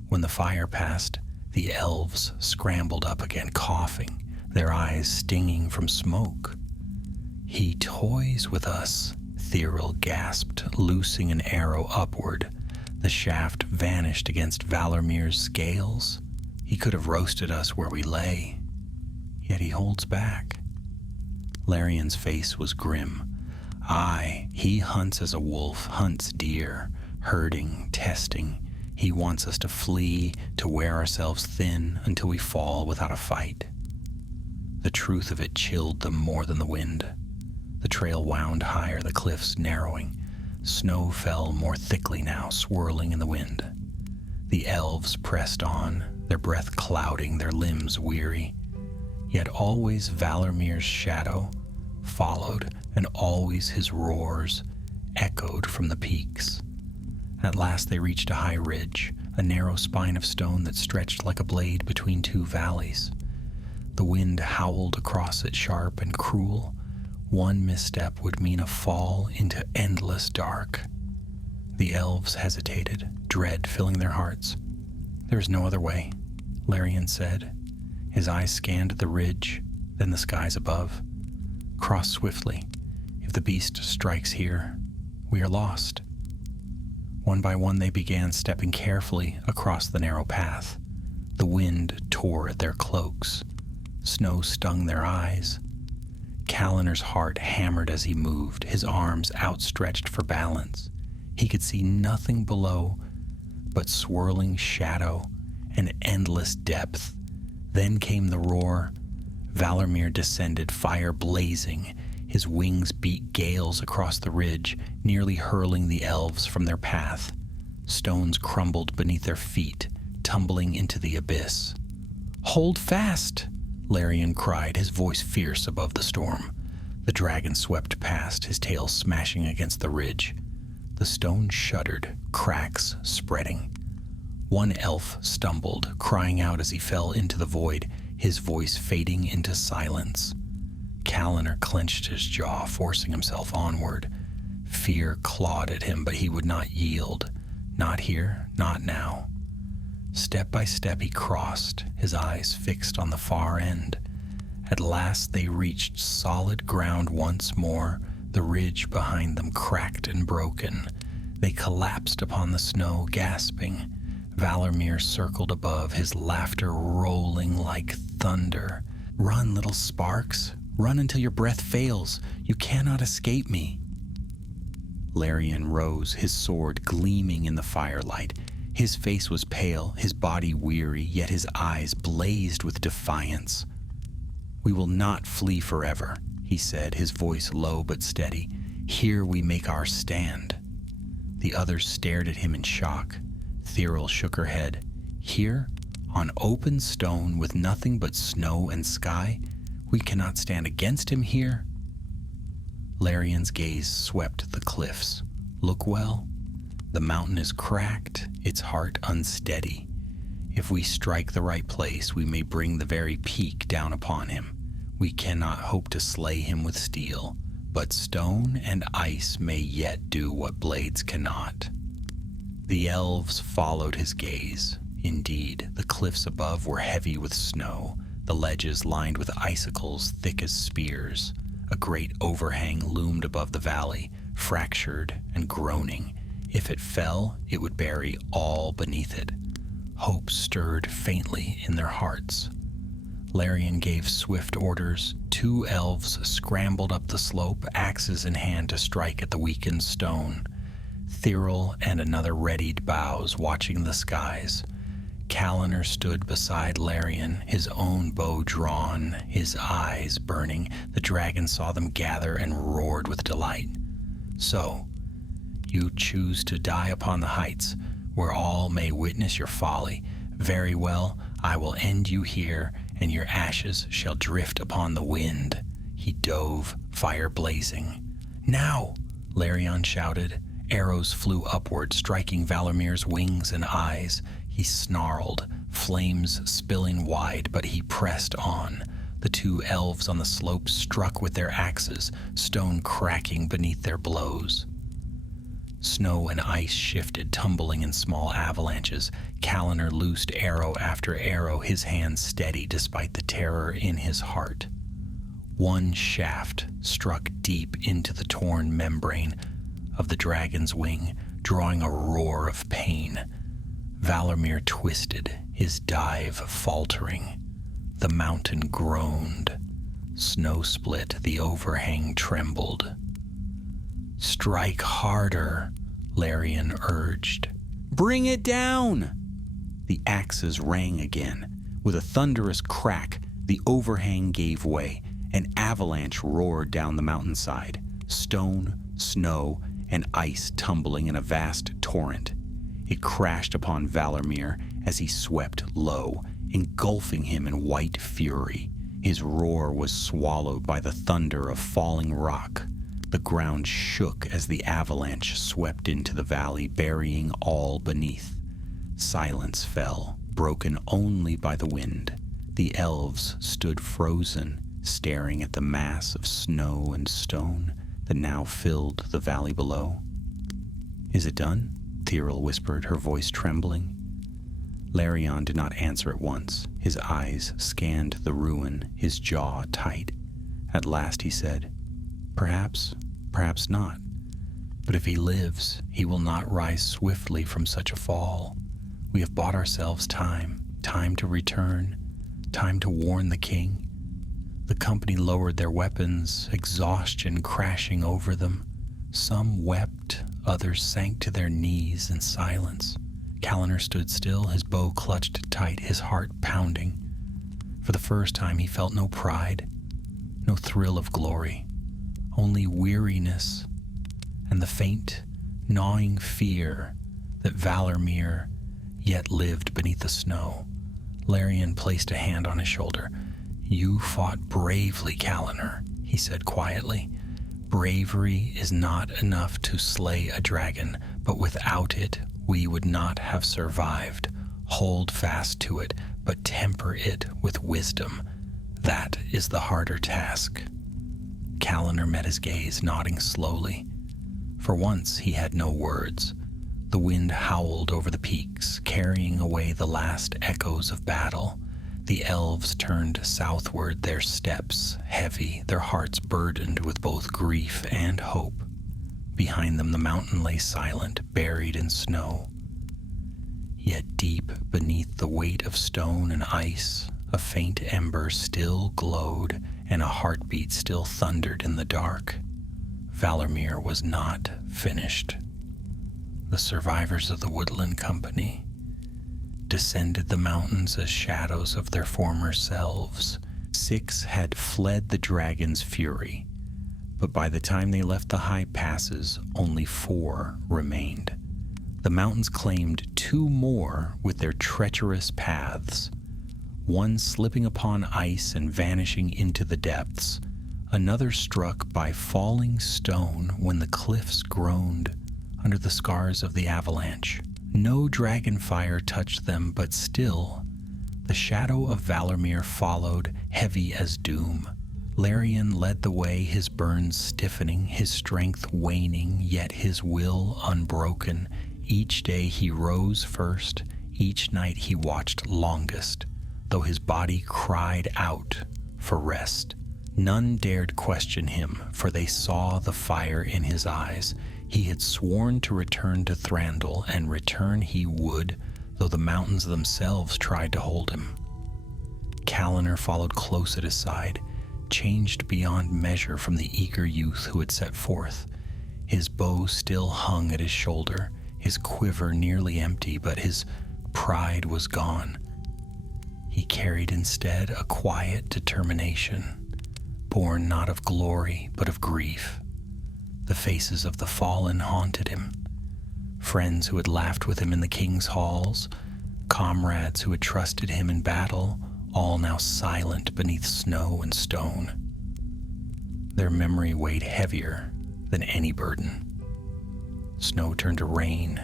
When the fire passed, the elves scrambled up again, coughing, their eyes stinging from smoke. "He toys with us," Thiril gasped, loosing an arrow upward. The shaft vanished against Valarmir's scales. "He could have roasted us where we lay. Yet he holds back." Larian's face was grim. "Aye, he hunts as a wolf hunts deer, herding, testing. He wants us to flee, to wear ourselves thin until we fall without a fight." The truth of it chilled them more than the wind. The trail wound higher, the cliffs narrowing. Snow fell more thickly now, swirling in the wind. The elves pressed on, their breath clouding, their limbs weary. Yet always Valarmir's shadow followed, and always his roars echoed from the peaks. At last they reached a high ridge, a narrow spine of stone that stretched like a blade between 2 valleys. The wind howled across it, sharp and cruel. One misstep would mean a fall into endless dark. The elves hesitated, dread filling their hearts. "There is no other way," Larian said. His eyes scanned the ridge, then the skies above. "Cross swiftly. If the beast strikes here, we are lost." One by one they began stepping carefully across the narrow path. The wind tore at their cloaks. Snow stung their eyes. Calinor's heart hammered as he moved, his arms outstretched for balance. He could see nothing below but swirling shadow and endless depth. Then came the roar. Valarmir descended, fire blazing. His wings beat gales across the ridge, nearly hurling the elves from their path. Stones crumbled beneath their feet, tumbling into the abyss. "Hold fast!" Larian cried, his voice fierce above the storm. The dragon swept past, his tail smashing against the ridge. The stone shuddered, cracks spreading. One elf stumbled, crying out as he fell into the void, his voice fading into silence. Callanor clenched his jaw, forcing himself onward. Fear clawed at him, but he would not yield. Not here, not now. Step by step he crossed, his eyes fixed on the far end. At last they reached solid ground once more, the ridge behind them cracked and broken. They collapsed upon the snow, gasping. Valarmir circled above, his laughter rolling like thunder. "Run, little sparks. Run until your breath fails. You cannot escape me." Larian rose, his sword gleaming in the firelight. His face was pale, his body weary, yet his eyes blazed with defiance. "We will not flee forever," he said, his voice low but steady. "Here we make our stand." The others stared at him in shock. Thyril shook her head. "Here, on open stone with nothing but snow and sky? We cannot stand against him here." Larian's gaze swept the cliffs. "Look well. The mountain is cracked, its heart unsteady. If we strike the right place, we may bring the very peak down upon him. We cannot hope to slay him with steel, but stone and ice may yet do what blades cannot." The elves followed his gaze. Indeed, the cliffs above were heavy with snow, the ledges lined with icicles thick as spears. A great overhang loomed above the valley, fractured and groaning. If it fell, it would bury all beneath it. Hope stirred faintly in their hearts. Larian gave swift orders. 2 elves scrambled up the slope, axes in hand to strike at the weakened stone. Thyril and another readied bows, watching the skies. Callanor stood beside Larian, his own bow drawn, his eyes burning. The dragon saw them gather and roared with delight. "So, you choose to die upon the heights, where all may witness your folly. Very well, I will end you here, and your ashes shall drift upon the wind." He dove, fire blazing. "Now!" Larian shouted. Arrows flew upward, striking Valamir's wings and eyes. He snarled, flames spilling wide, but he pressed on. The 2 elves on the slope struck with their axes, stone cracking beneath their blows. Snow and ice shifted, tumbling in small avalanches. Callanor loosed arrow after arrow, his hands steady despite the terror in his heart. One shaft struck deep into the torn membrane of the dragon's wing, drawing a roar of pain. Valarmir twisted, his dive faltering. The mountain groaned. Snow split, the overhang trembled. "Strike harder," Larian urged. "Bring it down!" The axes rang again. With a thunderous crack, the overhang gave way. An avalanche roared down the mountainside, stone, snow, and ice tumbling in a vast torrent. It crashed upon Valarmir as he swept low, engulfing him in white fury. His roar was swallowed by the thunder of falling rock. The ground shook as the avalanche swept into the valley, burying all beneath. Silence fell, broken only by the wind. The elves stood frozen, staring at the mass of snow and stone that now filled the valley below. "Is it done?" Thyril whispered, her voice trembling. Larian did not answer at once. His eyes scanned the ruin, his jaw tight. At last he said, "Perhaps, perhaps not. But if he lives, he will not rise swiftly from such a fall. We have bought ourselves time, time to return, time to warn the king. The company lowered their weapons, exhaustion crashing over them. Some wept, others sank to their knees in silence. Callner stood still, his bow clutched tight, his heart pounding. For the first time he felt no pride, no thrill of glory, only weariness and the faint, gnawing fear that Valarmir yet lived beneath the snow. Larian placed a hand on his shoulder. "You fought bravely, Callner," he said quietly. "Bravery is not enough to slay a dragon, but without it, we would not have survived. Hold fast to it, but temper it with wisdom. That is the harder task." Callner met his gaze, nodding slowly. For once, he had no words. The wind howled over the peaks, carrying away the last echoes of battle. The elves turned southward, their steps heavy, their hearts burdened with both grief and hope. Behind them the mountain lay silent, buried in snow. Yet deep beneath the weight of stone and ice, a faint ember still glowed, and a heartbeat still thundered in the dark. Valarmir was not finished. The survivors of the Woodland Company descended the mountains as shadows of their former selves. 6 had fled the dragon's fury, but by the time they left the high passes, only 4 remained. The mountains claimed 2 more with their treacherous paths, one slipping upon ice and vanishing into the depths, another struck by falling stone when the cliffs groaned under the scars of the avalanche. No dragon fire touched them, but still, the shadow of Valarmir followed, heavy as doom. Larian led the way, his burns stiffening, his strength waning, yet his will unbroken. Each day he rose first, each night he watched longest, though his body cried out for rest. None dared question him, for they saw the fire in his eyes. He had sworn to return to Thranduil, and return he would, though the mountains themselves tried to hold him. Callner followed close at his side, changed beyond measure from the eager youth who had set forth. His bow still hung at his shoulder, his quiver nearly empty, but his pride was gone. He carried instead a quiet determination, born not of glory, but of grief. The faces of the fallen haunted him. Friends who had laughed with him in the king's halls, comrades who had trusted him in battle, all now silent beneath snow and stone. Their memory weighed heavier than any burden. Snow turned to rain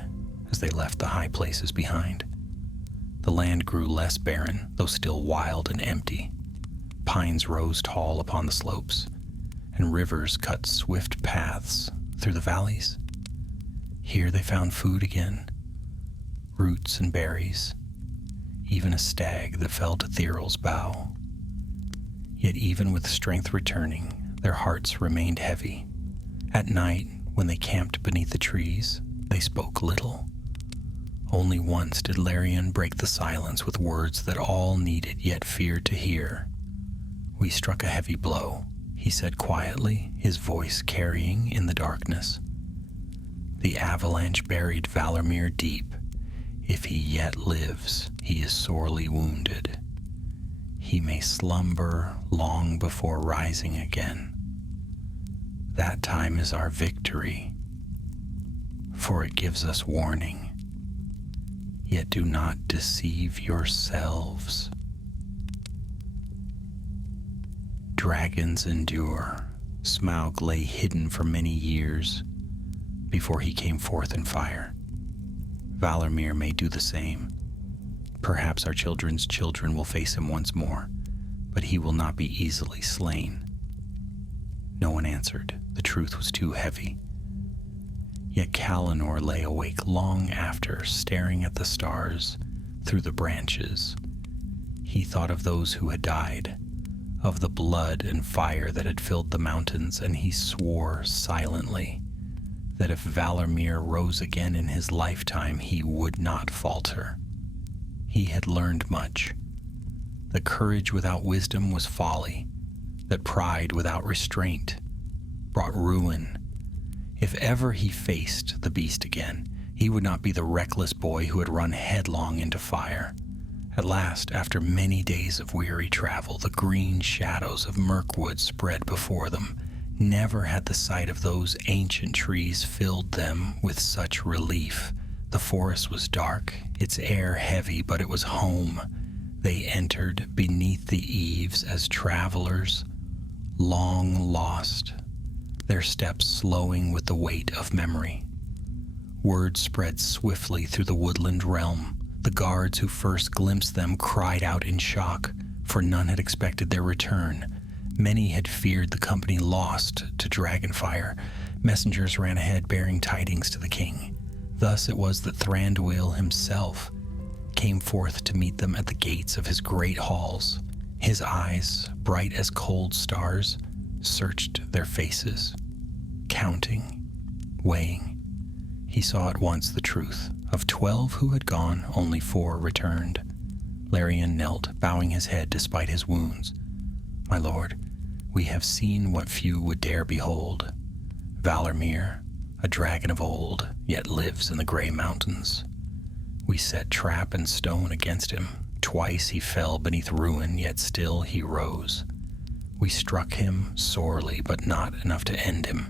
as they left the high places behind. The land grew less barren, though still wild and empty. Pines rose tall upon the slopes, and rivers cut swift paths through the valleys. Here they found food again, roots and berries, even a stag that fell to Thirl's bow. Yet even with strength returning, their hearts remained heavy. At night, when they camped beneath the trees, they spoke little. Only once did Larian break the silence with words that all needed yet feared to hear. "We struck a heavy blow," he said quietly, his voice carrying in the darkness. "The avalanche buried Valarmir deep. If he yet lives, he is sorely wounded. He may slumber long before rising again. That time is our victory, for it gives us warning. Yet do not deceive yourselves. Dragons endure." Smaug lay hidden for many years before he came forth in fire. Valarmir may do the same. Perhaps our children's children will face him once more, but he will not be easily slain. No one answered. The truth was too heavy. Yet Callner lay awake long after, staring at the stars through the branches. He thought of those who had died, of the blood and fire that had filled the mountains, and he swore silently that if Valarmir rose again in his lifetime, he would not falter. he had learned much. That courage without wisdom was folly, that pride without restraint brought ruin. If ever he faced the beast again, he would not be the reckless boy who had run headlong into fire. At last, after many days of weary travel, the green shadows of Mirkwood spread before them. Never had the sight of those ancient trees filled them with such relief. The forest was dark, its air heavy, but it was home. They entered beneath the eaves as travelers, long lost, their steps slowing with the weight of memory. Word spread swiftly through the woodland realm. The guards who first glimpsed them cried out in shock, for none had expected their return. Many had feared the company lost to Dragonfire. Messengers ran ahead bearing tidings to the king. Thus it was that Thranduil himself came forth to meet them at the gates of his great halls. His eyes, bright as cold stars, searched their faces, counting, weighing. He saw at once the truth. Of 12 who had gone, only 4 returned. Larian knelt, bowing his head despite his wounds. "My lord, we have seen what few would dare behold. Valarmir, a dragon of old, yet lives in the Grey Mountains. We set trap and stone against him. Twice he fell beneath ruin, yet still he rose. We struck him sorely, but not enough to end him.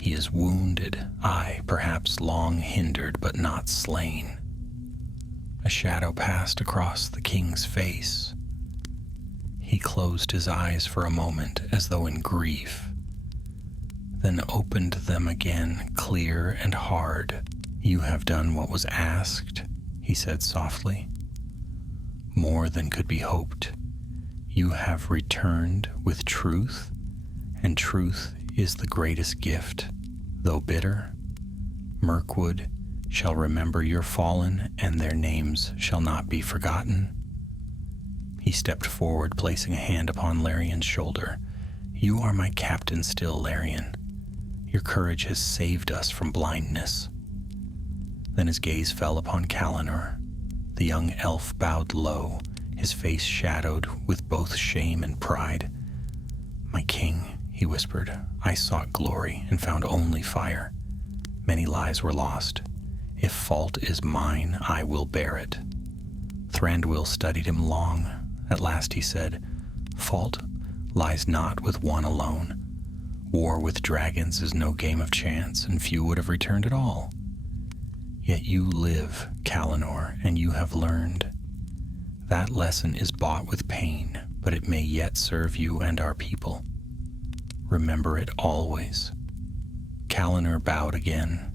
He is wounded, aye, perhaps long hindered, but not slain." A shadow passed across the king's face. He closed his eyes for a moment as though in grief, then opened them again clear and hard. "You have done what was asked," he said softly. "More than could be hoped. You have returned with truth, and truth is the greatest gift. Though bitter, Mirkwood shall remember your fallen, and their names shall not be forgotten." He stepped forward, placing a hand upon Larian's shoulder. "You are my captain still, Larian. Your courage has saved us from blindness." Then his gaze fell upon Kalanor. The young elf bowed low, his face shadowed with both shame and pride. "My king," he whispered, "I sought glory and found only fire. Many lives were lost. If fault is mine, I will bear it." Thranduil studied him long. At last he said, "Fault lies not with one alone. War with dragons is no game of chance, and few would have returned at all. Yet you live, Kalanor, and you have learned. That lesson is bought with pain, but it may yet serve you and our people. Remember it always." Kalanor bowed again,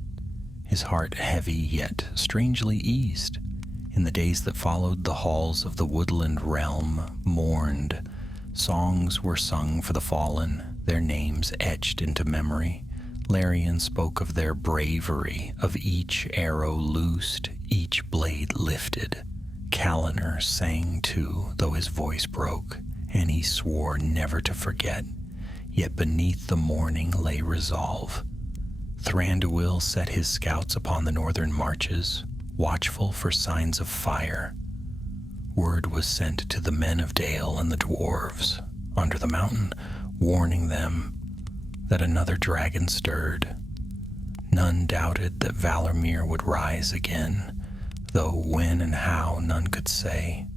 his heart heavy yet strangely eased. In the days that followed, the halls of the woodland realm mourned. Songs were sung for the fallen, their names etched into memory. Larian spoke of their bravery, of each arrow loosed, each blade lifted. Kalanor sang too, though his voice broke, and he swore never to forget. Yet beneath the mourning lay resolve. Thranduil set his scouts upon the northern marches, watchful for signs of fire. Word was sent to the men of Dale and the dwarves under the mountain, warning them that another dragon stirred. None doubted that Valarmir would rise again, though when and how none could say.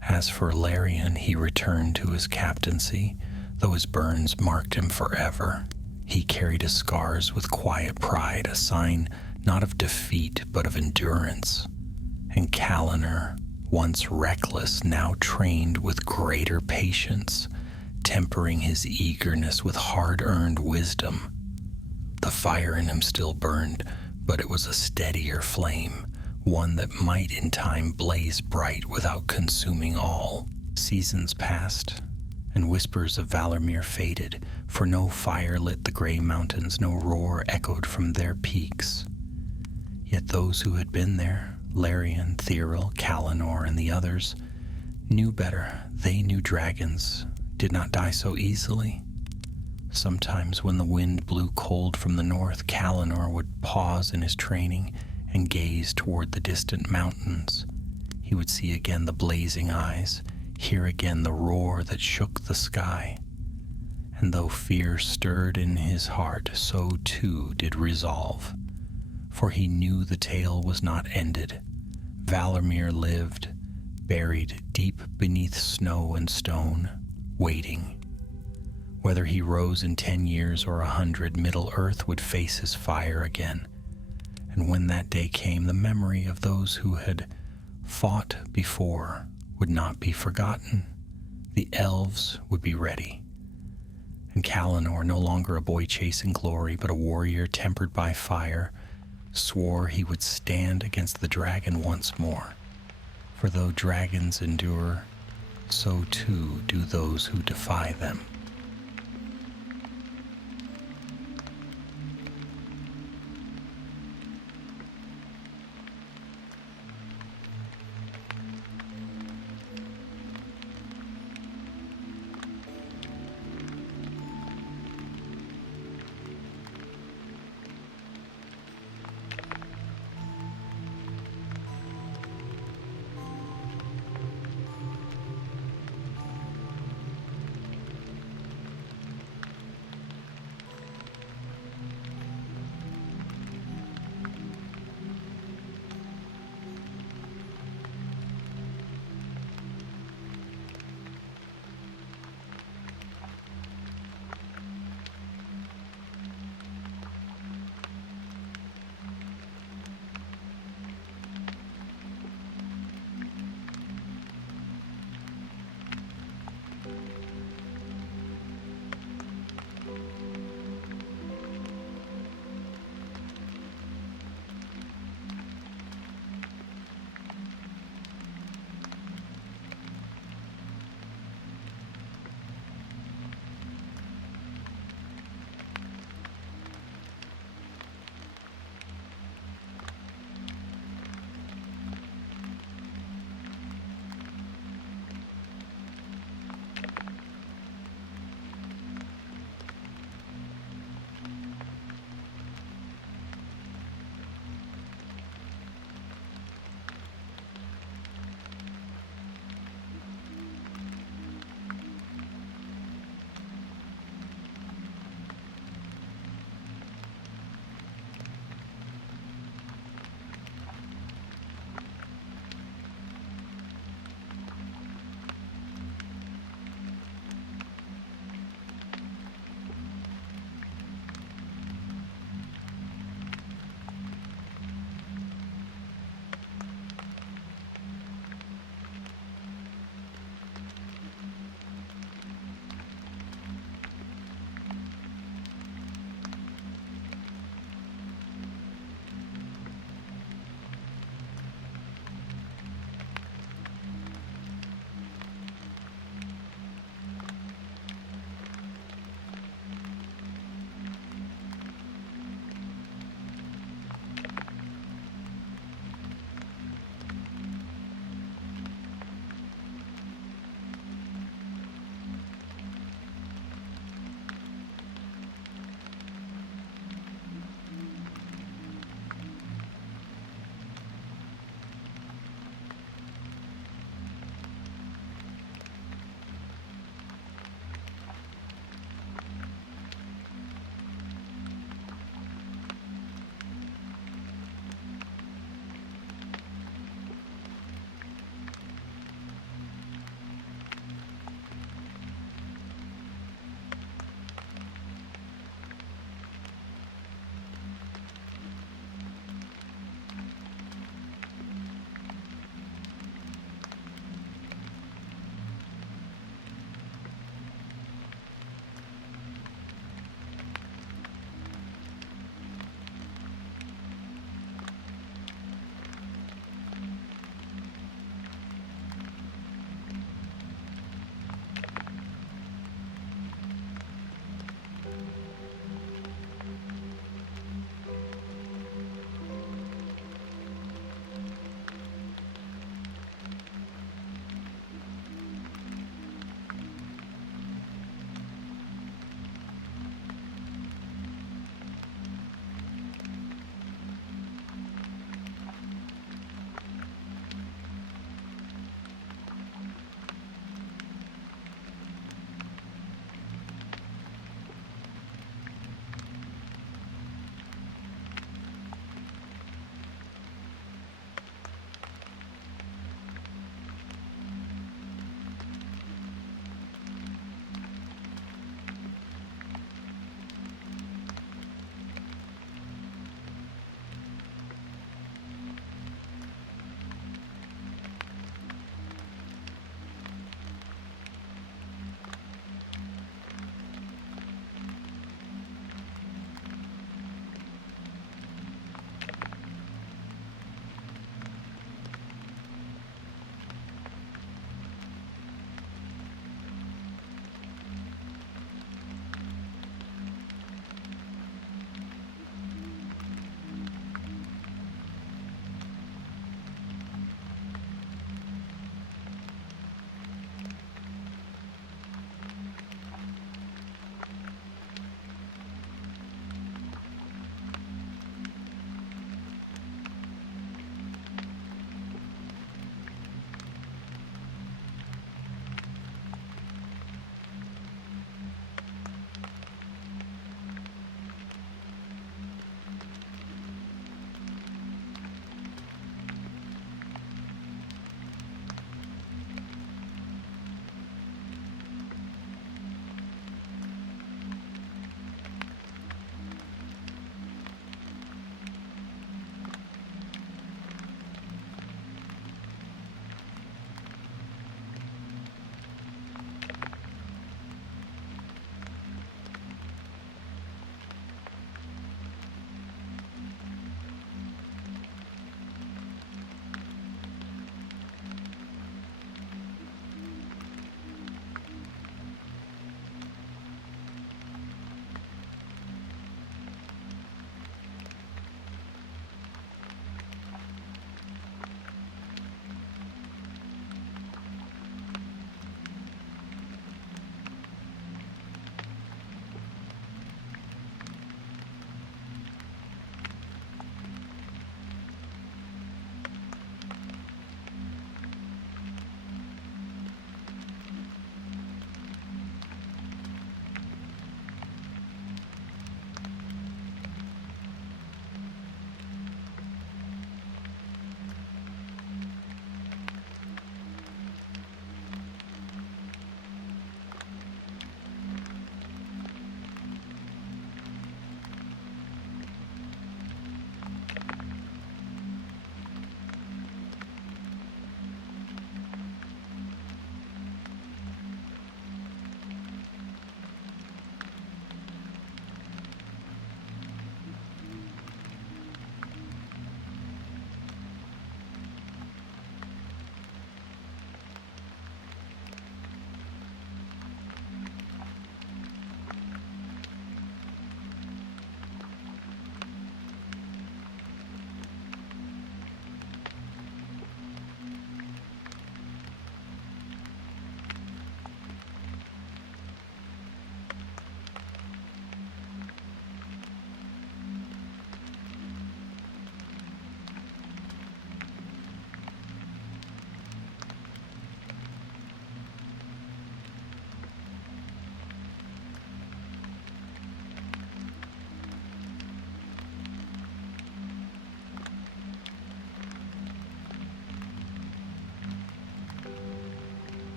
As for Larian, he returned to his captaincy, though his burns marked him forever. He carried his scars with quiet pride, a sign not of defeat but of endurance. And Kalanor, once reckless, now trained with greater patience, tempering his eagerness with hard-earned wisdom. The fire in him still burned, but it was a steadier flame, one that might in time blaze bright without consuming all. Seasons passed, and whispers of Valarmir faded, for no fire lit the Grey Mountains, no roar echoed from their peaks. Yet those who had been there, Larian, Thiril, Kalanor, and the others, knew better. They knew dragons did not die so easily. Sometimes when the wind blew cold from the north, Kalanor would pause in his training and gaze toward the distant mountains. he would see again the blazing eyes, hear again the roar that shook the sky. And though fear stirred in his heart, so too did resolve, for he knew the tale was not ended. Valarmir lived, buried deep beneath snow and stone, waiting. Whether he rose in 10 years or 100, Middle-earth would face his fire again. And when that day came, the memory of those who had fought before would not be forgotten. The elves would be ready. And Kalinor, no longer a boy chasing glory, but a warrior tempered by fire, swore he would stand against the dragon once more. For though dragons endure, so too do those who defy them.